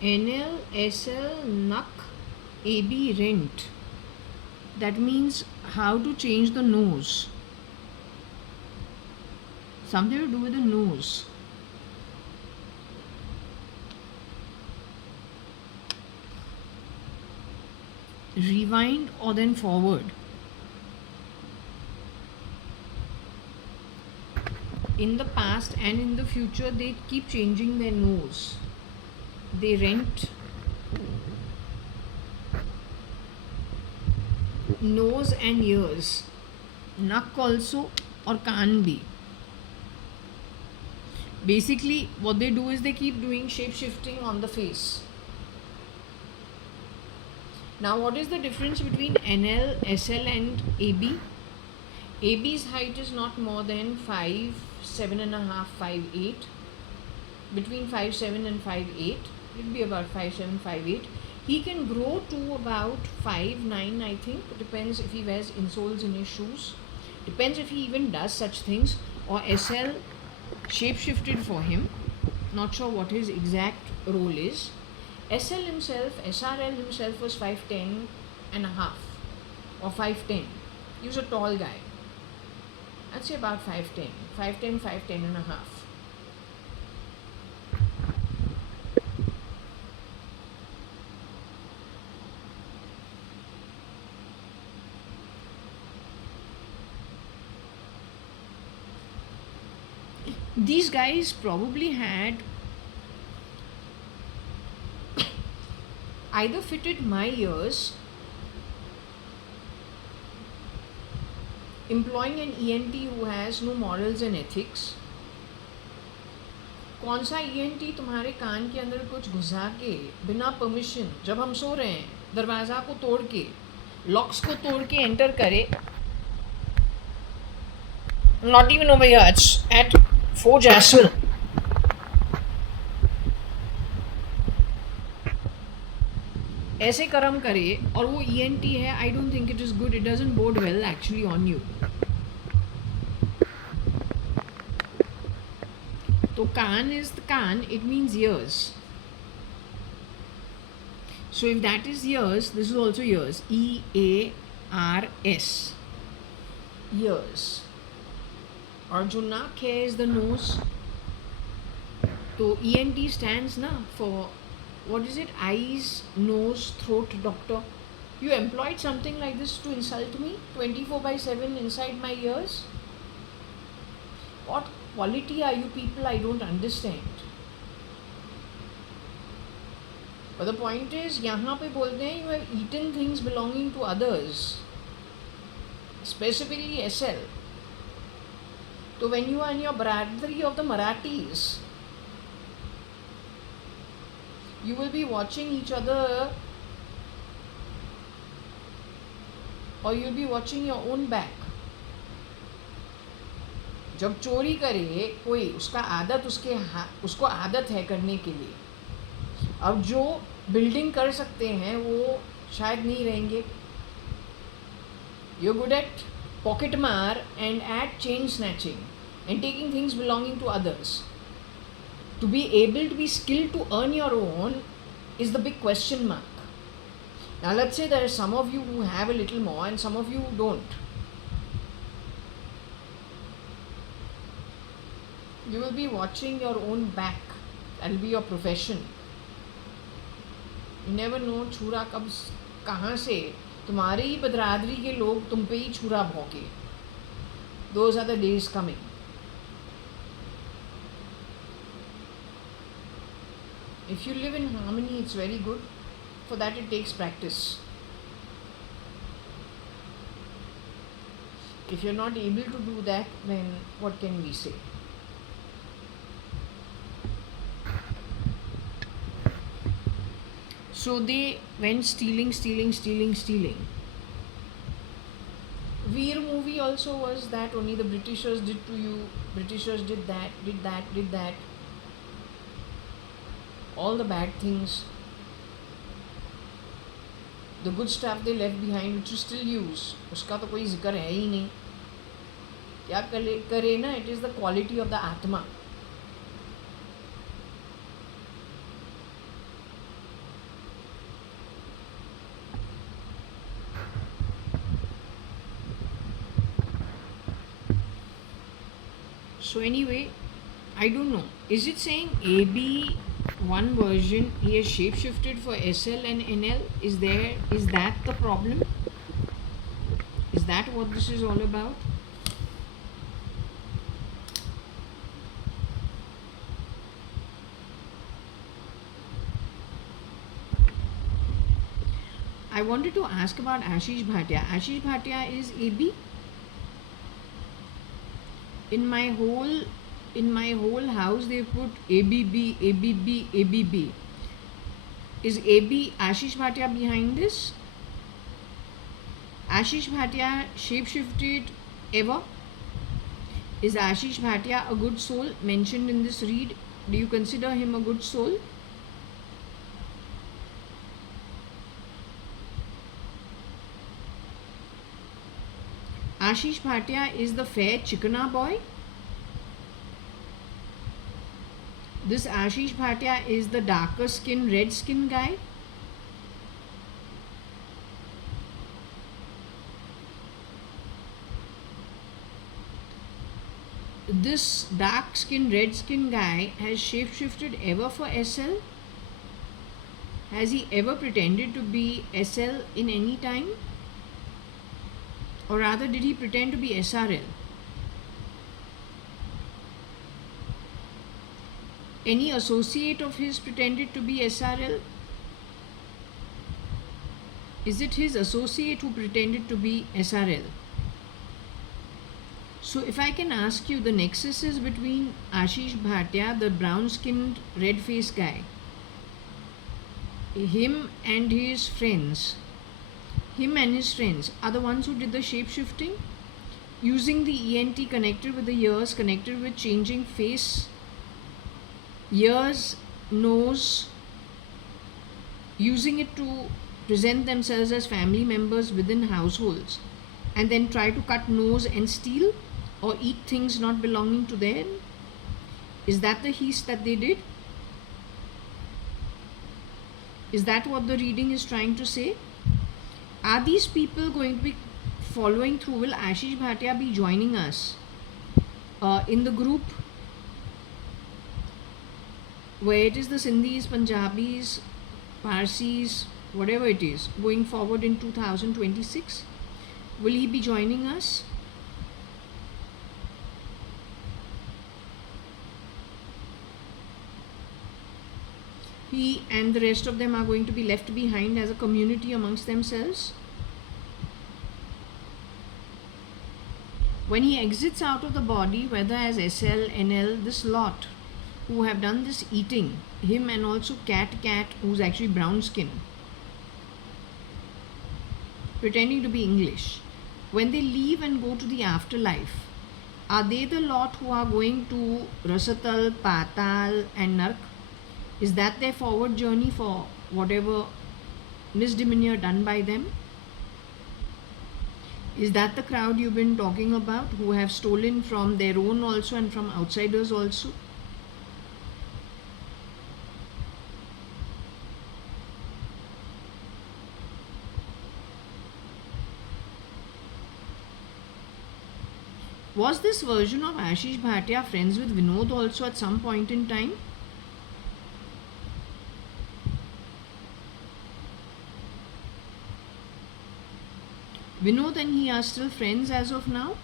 NLSL Nak AB Rent. That means how to change the nose. Something to do with the nose. rewind or then forward. In the past and in the future, they keep changing their nose. They rent nose and ears, nack also, or kaan bhi. Basically, what they do is they keep doing shape shifting on the face. Now, what is the difference between NL, SL, and AB? AB's height is not more than 5, 7.5, 5'8". Between 5'7" and 5'8", it'll be about 5'7", 5'8". He can grow to about 5'9", I think. It depends if he wears insoles in his shoes. Depends if he even does such things. Or SL shape-shifted for him. Not sure what his exact role is. SL himself, SRL himself was 5'10" and a half. Or 5'10". He was a tall guy. I'd say about 5'10", 5'10", 5'10" and a half. These guys probably had either fitted my ears, employing an ENT who has no morals and ethics. कौन सा ENT तुम्हारे कान के अंदर कुछ घुसा के बिना permission, जब हम सो रहे हैं, दरवाज़ा को तोड़ के, लॉक्स को तोड़ के एंटर करे? Not even over here, it's at 4 Jasmine. ऐसे कर्म करे और वो ENT है, I don't think it is good. It doesn't bode well actually on you. तो कान is the can't, it means ears. So if that is ears, this is also ears. EARS. Ears. और जो नाक है is the nose. तो ENT stands na for, what is it? Eyes, nose, throat doctor. You employed something like this to insult me 24/7 inside my ears? What quality are you people? I don't understand. But the point is, यहाँ पे बोलते हैं you have eaten things belonging to others, specifically SL. So when you are in your brotherly of the Marathis, you will be watching each other, or you'll be watching your own back. जब चोरी करे कोई, उसका आदत उसको आदत है करने के लिए. अब जो बिल्डिंग कर सकते हैं वो शायद नहीं रहेंगे. You're good at pocket mar and at chain snatching and taking things belonging to others. To be able to be skilled to earn your own is the big question mark. Now let's say there are some of you who have a little more and some of you who don't. You will be watching your own back. That will be your profession. You never know छुरा कब कहाँ से तुम्हारे ही बदरादरी के लोग तुम पे ही छुरा भौंके. Those are the days coming. If you live in harmony, it's very good. For that it takes practice. If you're not able to do that, then what can we say? So they went stealing. Veer movie also was that only the Britishers did to you. Britishers did that. All the bad things. The good stuff they left behind, which you still use, उसका तो कोई जिक्र है ही नहीं. क्या करे ना? It is the quality of the Atma. So anyway, I don't know. Is it saying AB one version he has shapeshifted for SL and NL. Is that the problem? Is that what this is all about? I wanted to ask about Ashish Bhatia. Ashish Bhatia is AB. In my whole house they put ABB, ABB, ABB. Is AB Ashish Bhatia behind this? Ashish Bhatia shapeshifted ever? Is Ashish Bhatia a good soul mentioned in this read? Do you consider him a good soul? Ashish Bhatia is the fair chikana boy. This Ashish Bhatia is the darker skin, red skin guy. This dark skin, red skin guy has shapeshifted ever for SL? Has he ever pretended to be SL in any time? Or rather, did he pretend to be SRL? Any associate of his pretended to be SRL? Is it his associate who pretended to be SRL? So if I can ask you, the nexus is between Ashish Bhatia, the brown-skinned, red-faced guy, him and his friends are the ones who did the shape-shifting, using the ENT connected with the ears, connected with changing face, ears, nose, using it to present themselves as family members within households, and then try to cut nose and steal or eat things not belonging to them. Is that the heist that they did? Is that what the reading is trying to say? Are these people going to be following through? Will Ashish Bhatia be joining us in the group where it is the Sindhis, Punjabis, Parsis, whatever it is, going forward in 2026? Will he be joining us? He and the rest of them are going to be left behind as a community amongst themselves. When he exits out of the body, whether as SL, NL, this lot who have done this eating, him and also Cat who's actually brown skin, pretending to be English, when they leave and go to the afterlife, are they the lot who are going to Rasatal, Patal and Nark? Is that their forward journey for whatever misdemeanor done by them? Is that the crowd you've been talking about, who have stolen from their own also and from outsiders also? Was this version of Ashish Bhatia friends with Vinod also at some point in time? Vinod and he are still friends as of now?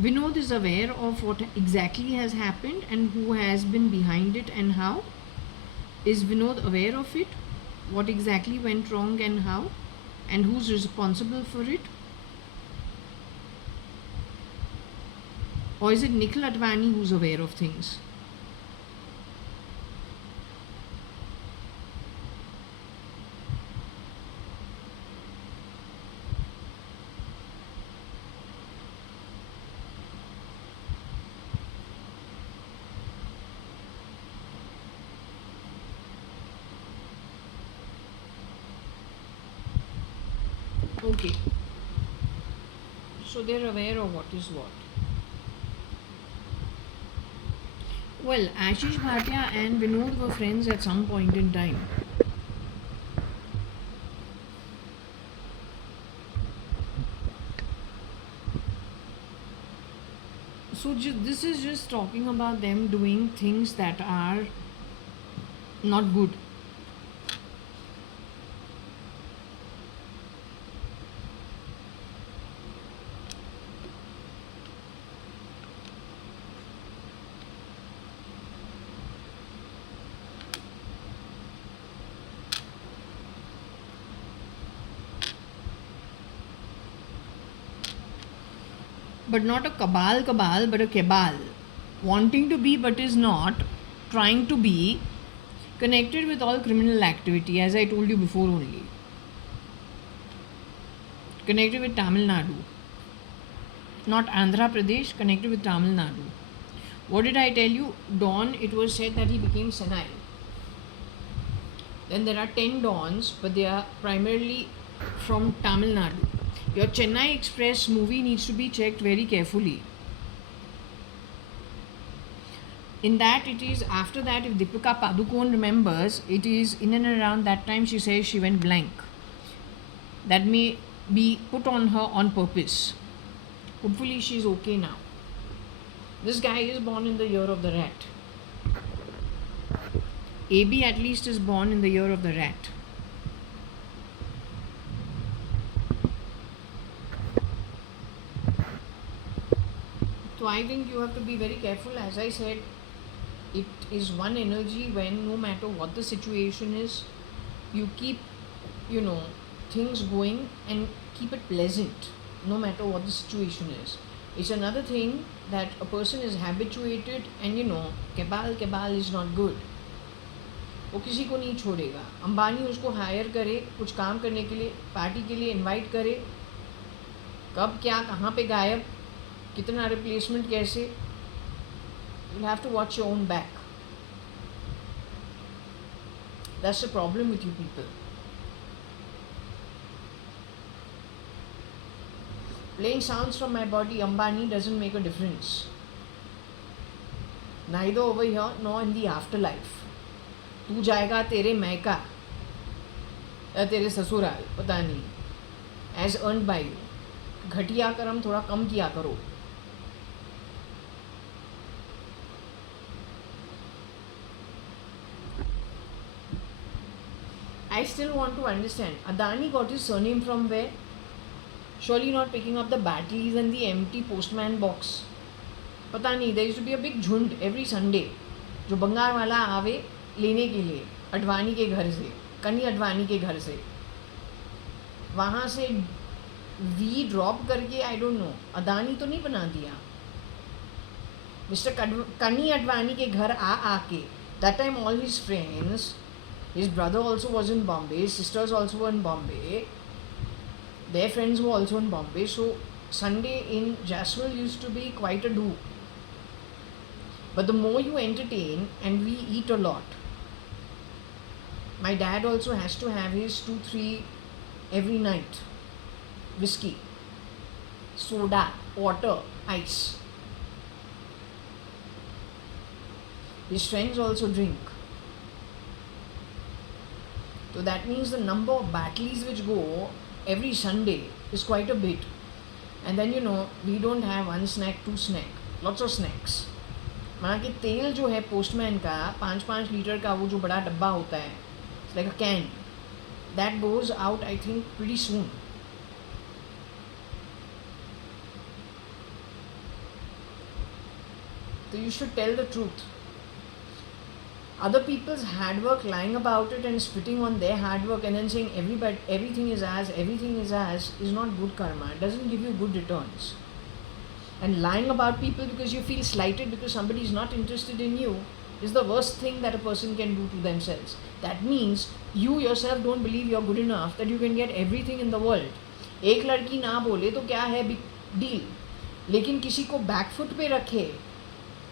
Vinod is aware of what exactly has happened and who has been behind it and how? Is Vinod aware of it? What exactly went wrong and how? And who's responsible for it? Or is it Nikhil Advani who's aware of things? Okay, so they're aware of what is what. Well, Ashish Bhatia and Vinod were friends at some point in time. So this is just talking about them doing things that are not good. But not a cabal, but a cabal. Wanting to be but is not, trying to be, connected with all criminal activity, as I told you before only. Connected with Tamil Nadu. Not Andhra Pradesh, connected with Tamil Nadu. What did I tell you? Dawn, it was said that he became senile. Then there are 10 Dawns, but they are primarily from Tamil Nadu. Your Chennai Express movie needs to be checked very carefully. In that, it is after that, if Deepika Padukone remembers, it is in and around that time she says she went blank. That may be put on her on purpose. Hopefully, she's okay now. This guy is born in the year of the rat. AB at least is born in the year of the rat. So I think you have to be very careful. As I said, it is one energy when no matter what the situation is, you keep, things going and keep it pleasant no matter what the situation is. It's another thing that a person is habituated and cabal is not good. वो किसी को नहीं छोड़ेगा. अंबानी उसको higher करे कुछ काम करने के लिए, पार्टी के लिए इनवाइट करे, कब क्या कहाँ पे गायब, कितना रिप्लेसमेंट कैसे. You'll have to watch your own back. That's the problem with you people. Playing sounds from my body, Ambani, doesn't make a difference. Neither over here nor in the afterlife. तू जाएगा तेरे मैका या तेरे ससुराल, पता नहीं, as earn by you. घटिया कर्म थोड़ा कम किया करो. I still want to understand. Adani got his surname from where? Surely not picking up the battles and the empty postman box. पता नहीं. There used to be a big झुंड every Sunday जो बंगाल वाला आवे लेने के लिए अडवाणी के घर से, कनी अडवाणी के घर से, वहाँ से वी ड्रॉप करके आई डोंट नो अदानी तो नहीं बना दिया. मिस्टर कनी अडवाणी के घर आके that time all his friends, his brother also was in Bombay, his sisters also were in Bombay, their friends were also in Bombay. So Sunday in Jaswal used to be quite a do. But the more you entertain, and we eat a lot. My dad also has to have his 2-3 every night. Whiskey, soda, water, ice. His friends also drink. So that means the number of battles which go every Sunday is quite a bit. And then we don't have one snack, two snack, lots of snacks. माना कि तेल जो है postman का 5-5 litre का वो जो बड़ा डब्बा होता है, it's like a can, that goes out I think pretty soon. So you should tell the truth. Other people's hard work, lying about it and spitting on their hard work and then saying everything is as is not good karma. It doesn't give you good returns. And lying about people because you feel slighted because somebody is not interested in you is the worst thing that a person can do to themselves. That means you yourself don't believe you're good enough, that you can get everything in the world. एक लड़की ना बोले तो क्या है big deal, लेकिन किसी को बैकफुट पे रखे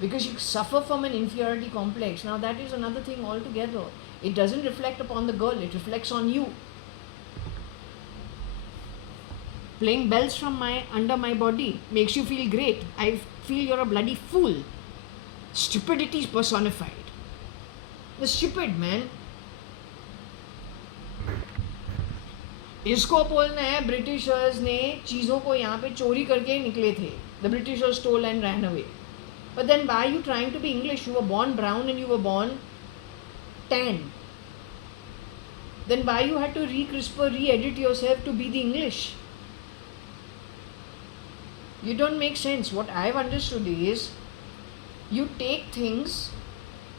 because you suffer from an inferiority complex. Now that is another thing altogether. It doesn't reflect upon the girl, it reflects on you. Playing bells from under my body makes you feel great. I feel you're a bloody fool. Stupidity is personified. The stupid, man. इसको बोलना है Britishers ने चीज़ों को यहाँ पे चोरी करके निकले थे. The Britishers stole and ran away. But then why are you trying to be English? You were born brown and you were born tan. Then why you had to re-CRISPR, re-edit yourself to be the English? You don't make sense. What I've understood is you take things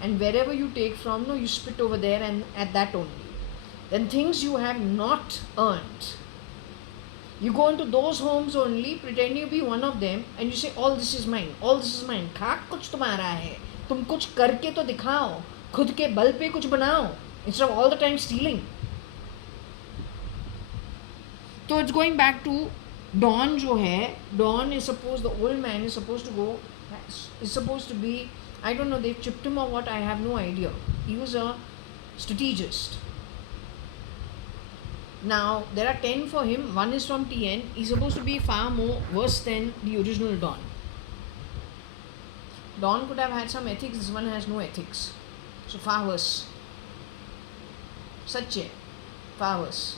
and wherever you take from, no, you spit over there and at that only. Then things you have not earned, you go into those homes only, pretending to be one of them, and you say, all this is mine, all this is mine. खाक कुछ तुम्हारा है, तुम कुछ करके तो दिखाओ, खुद के बल पे कुछ बनाओ, instead of all the time stealing. So it's going back to Don जो है, Don is supposed, the old man is supposed to go, is supposed to be, I don't know, they've chipped him or what, I have no idea. He was a strategist. Now, there are 10 for him, one is from TN. He's supposed to be far more worse than the original Don. Don could have had some ethics, this one has no ethics. So, far worse. Sache, far worse.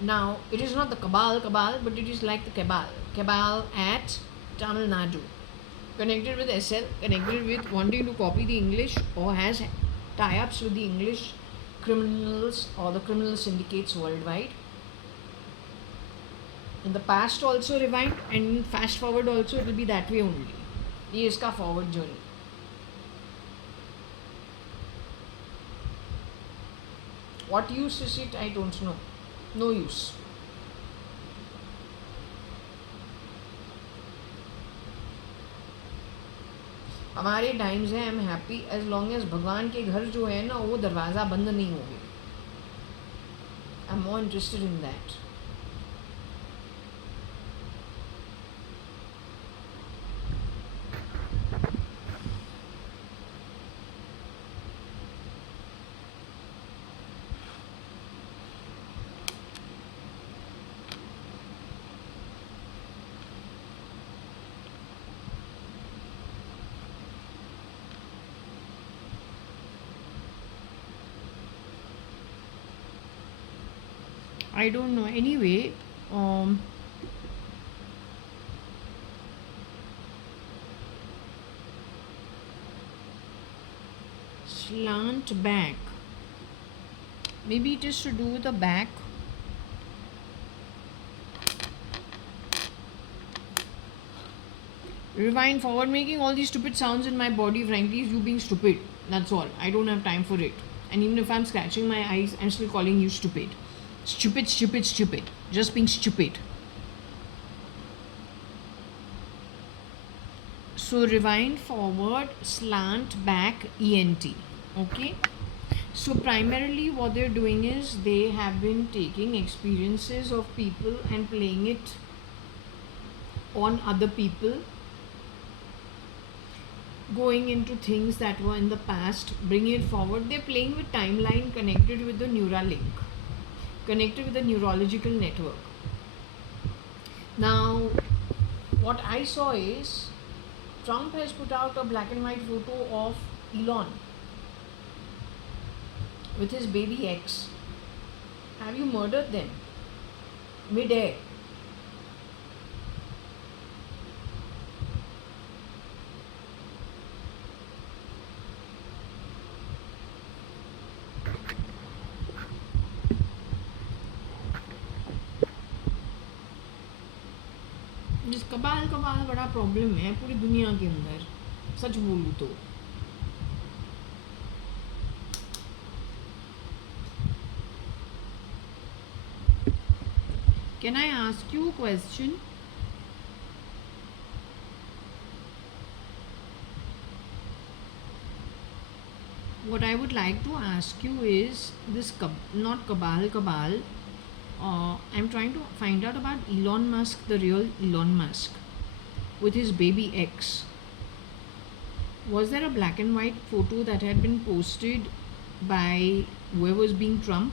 Now, it is not the cabal, but it is like the cabal at Tamil Nadu. Connected with SL, connected with wanting to copy the English or has tie-ups with the English criminals or the criminal syndicates worldwide. In the past also rewind and fast forward also it will be that way only. Ye iska forward journey. What use is it? I don't know. No use. हमारे times हैं, I am happy as long as भगवान के घर जो है ना वो दरवाज़ा बंद नहीं होगी. I am more interested in that. I don't know. Anyway, slant back. Maybe it is to do with the back. Rewind forward, making all these stupid sounds in my body, frankly, is you being stupid. That's all. I don't have time for it. And even if I'm scratching my eyes, I'm still calling you stupid. Stupid, stupid, stupid. Just being stupid. So rewind forward, slant back, ENT. Okay. So primarily what they're doing is they have been taking experiences of people and playing it on other people, going into things that were in the past, bringing it forward. They're playing with timeline connected with the Neuralink, connected with the neurological network. Now, what I saw is Trump has put out a black and white photo of Elon with his baby X. Have you murdered them? Mid-air. जिस कबाल बड़ा problem है पूरी दुनिया के अंदर, सच बोलूँ तो. Can I ask you a question? What I would like to ask you is this not cabal. I'm trying to find out about Elon Musk, the real Elon Musk, with his baby X. Was there a black and white photo that had been posted by whoever's being Trump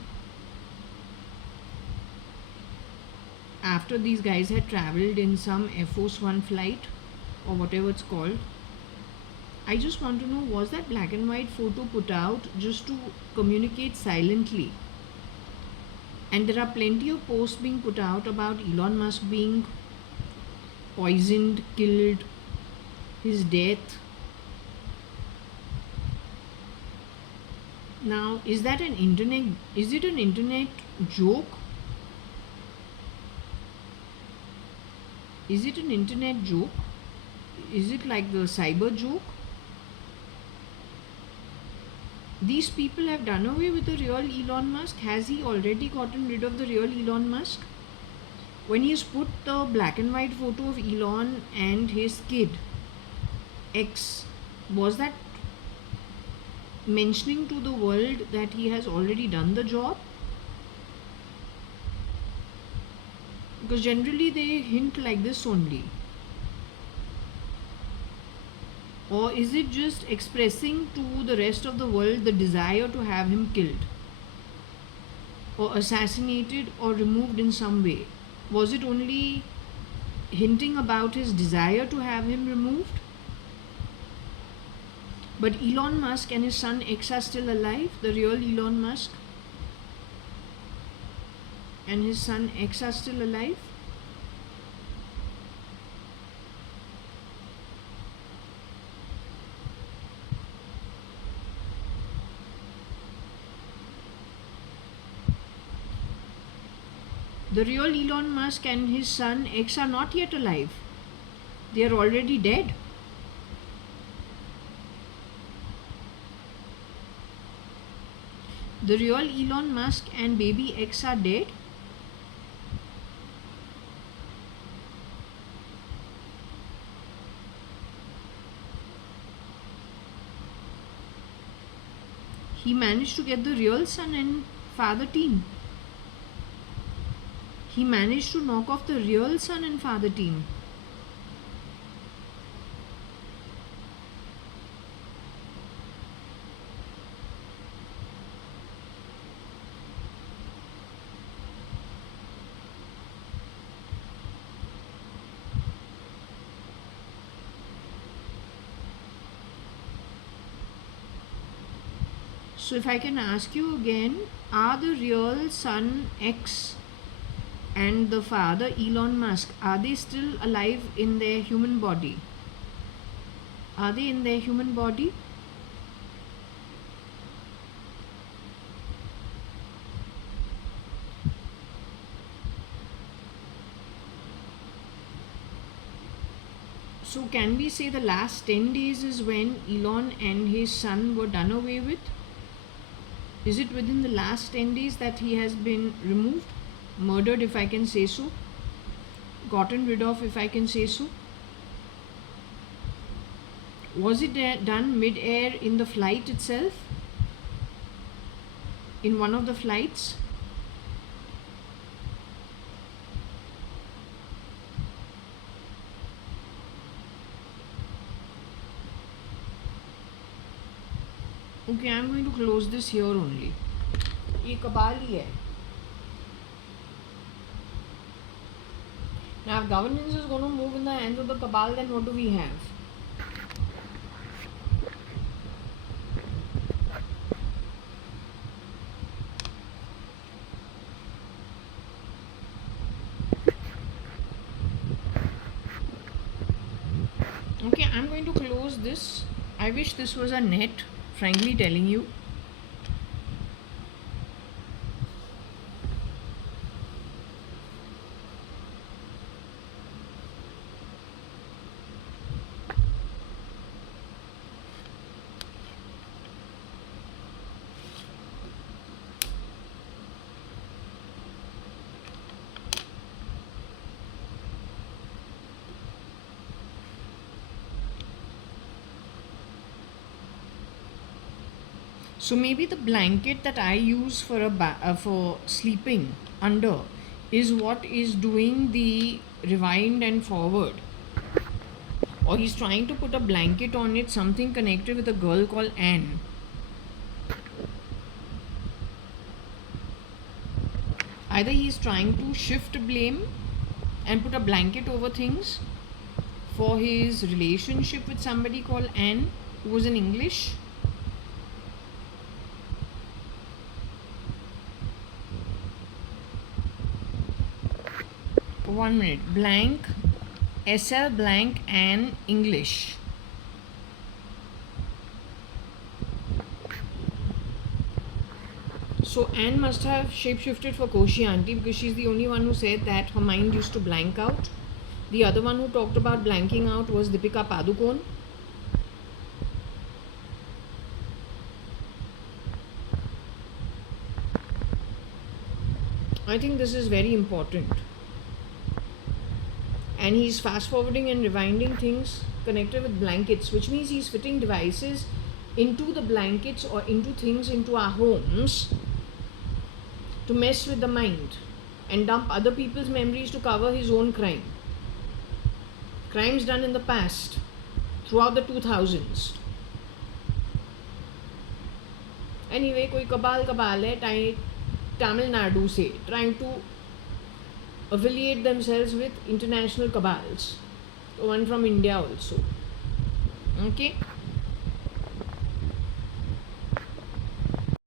after these guys had traveled in some Air Force One flight or whatever it's called? I just want to know, was that black and white photo put out just to communicate silently And there are plenty of posts being put out about Elon Musk being poisoned, killed, his death. Now, is that an internet? Is it an internet joke? Is it an internet joke? Is it like the cyber joke? These people have done away with the real Elon Musk. Has he already gotten rid of the real Elon Musk? When he's put the black and white photo of Elon and his kid, X, was that mentioning to the world that he has already done the job? Because generally they hint like this only. Or is it just expressing to the rest of the world the desire to have him killed or assassinated or removed in some way? Was it only hinting about his desire to have him removed? But Elon Musk and his son X are still alive. The real Elon Musk and his son X are still alive. The real Elon Musk and his son X are not yet alive. They are already dead. The real Elon Musk and baby X are dead. He managed to get the real son and father team. He managed to knock off the real son and father team. So if I can ask you again, are the real son X and the father Elon Musk, are they still alive in their human body? Are they in their human body? So can we say the last 10 days is when Elon and his son were done away with? Is it within the last 10 days that he has been removed, murdered if I can say so, gotten rid of if I can say so? Was it done mid-air in the flight itself? In one of the flights? Okay, I'm going to close this here only. ये कबाल ही है. Now if governance is going to move in the hands of the cabal, then what do we have? Okay, I'm going to close this. I wish this was a net, frankly telling you. So maybe the blanket that I use for for sleeping under is what is doing the rewind and forward. Or he's trying to put a blanket on it, something connected with a girl called Anne. Either he's trying to shift blame and put a blanket over things for his relationship with somebody called Anne, who was in English. 1 minute. Blank, SL blank and English. So Anne must have shapeshifted for Koshi auntie, because she's the only one who said that her mind used to blank out. The other one who talked about blanking out was Deepika Padukone. I think this is very important. And he's fast forwarding and rewinding things connected with blankets, which means he's fitting devices into the blankets or into things into our homes to mess with the mind and dump other people's memories to cover his own crime. Crimes done in the past, throughout the 2000s. Anyway, कोई कबाल है Tamil Nadu से, trying to affiliate themselves with international cabals. One from India also. Okay.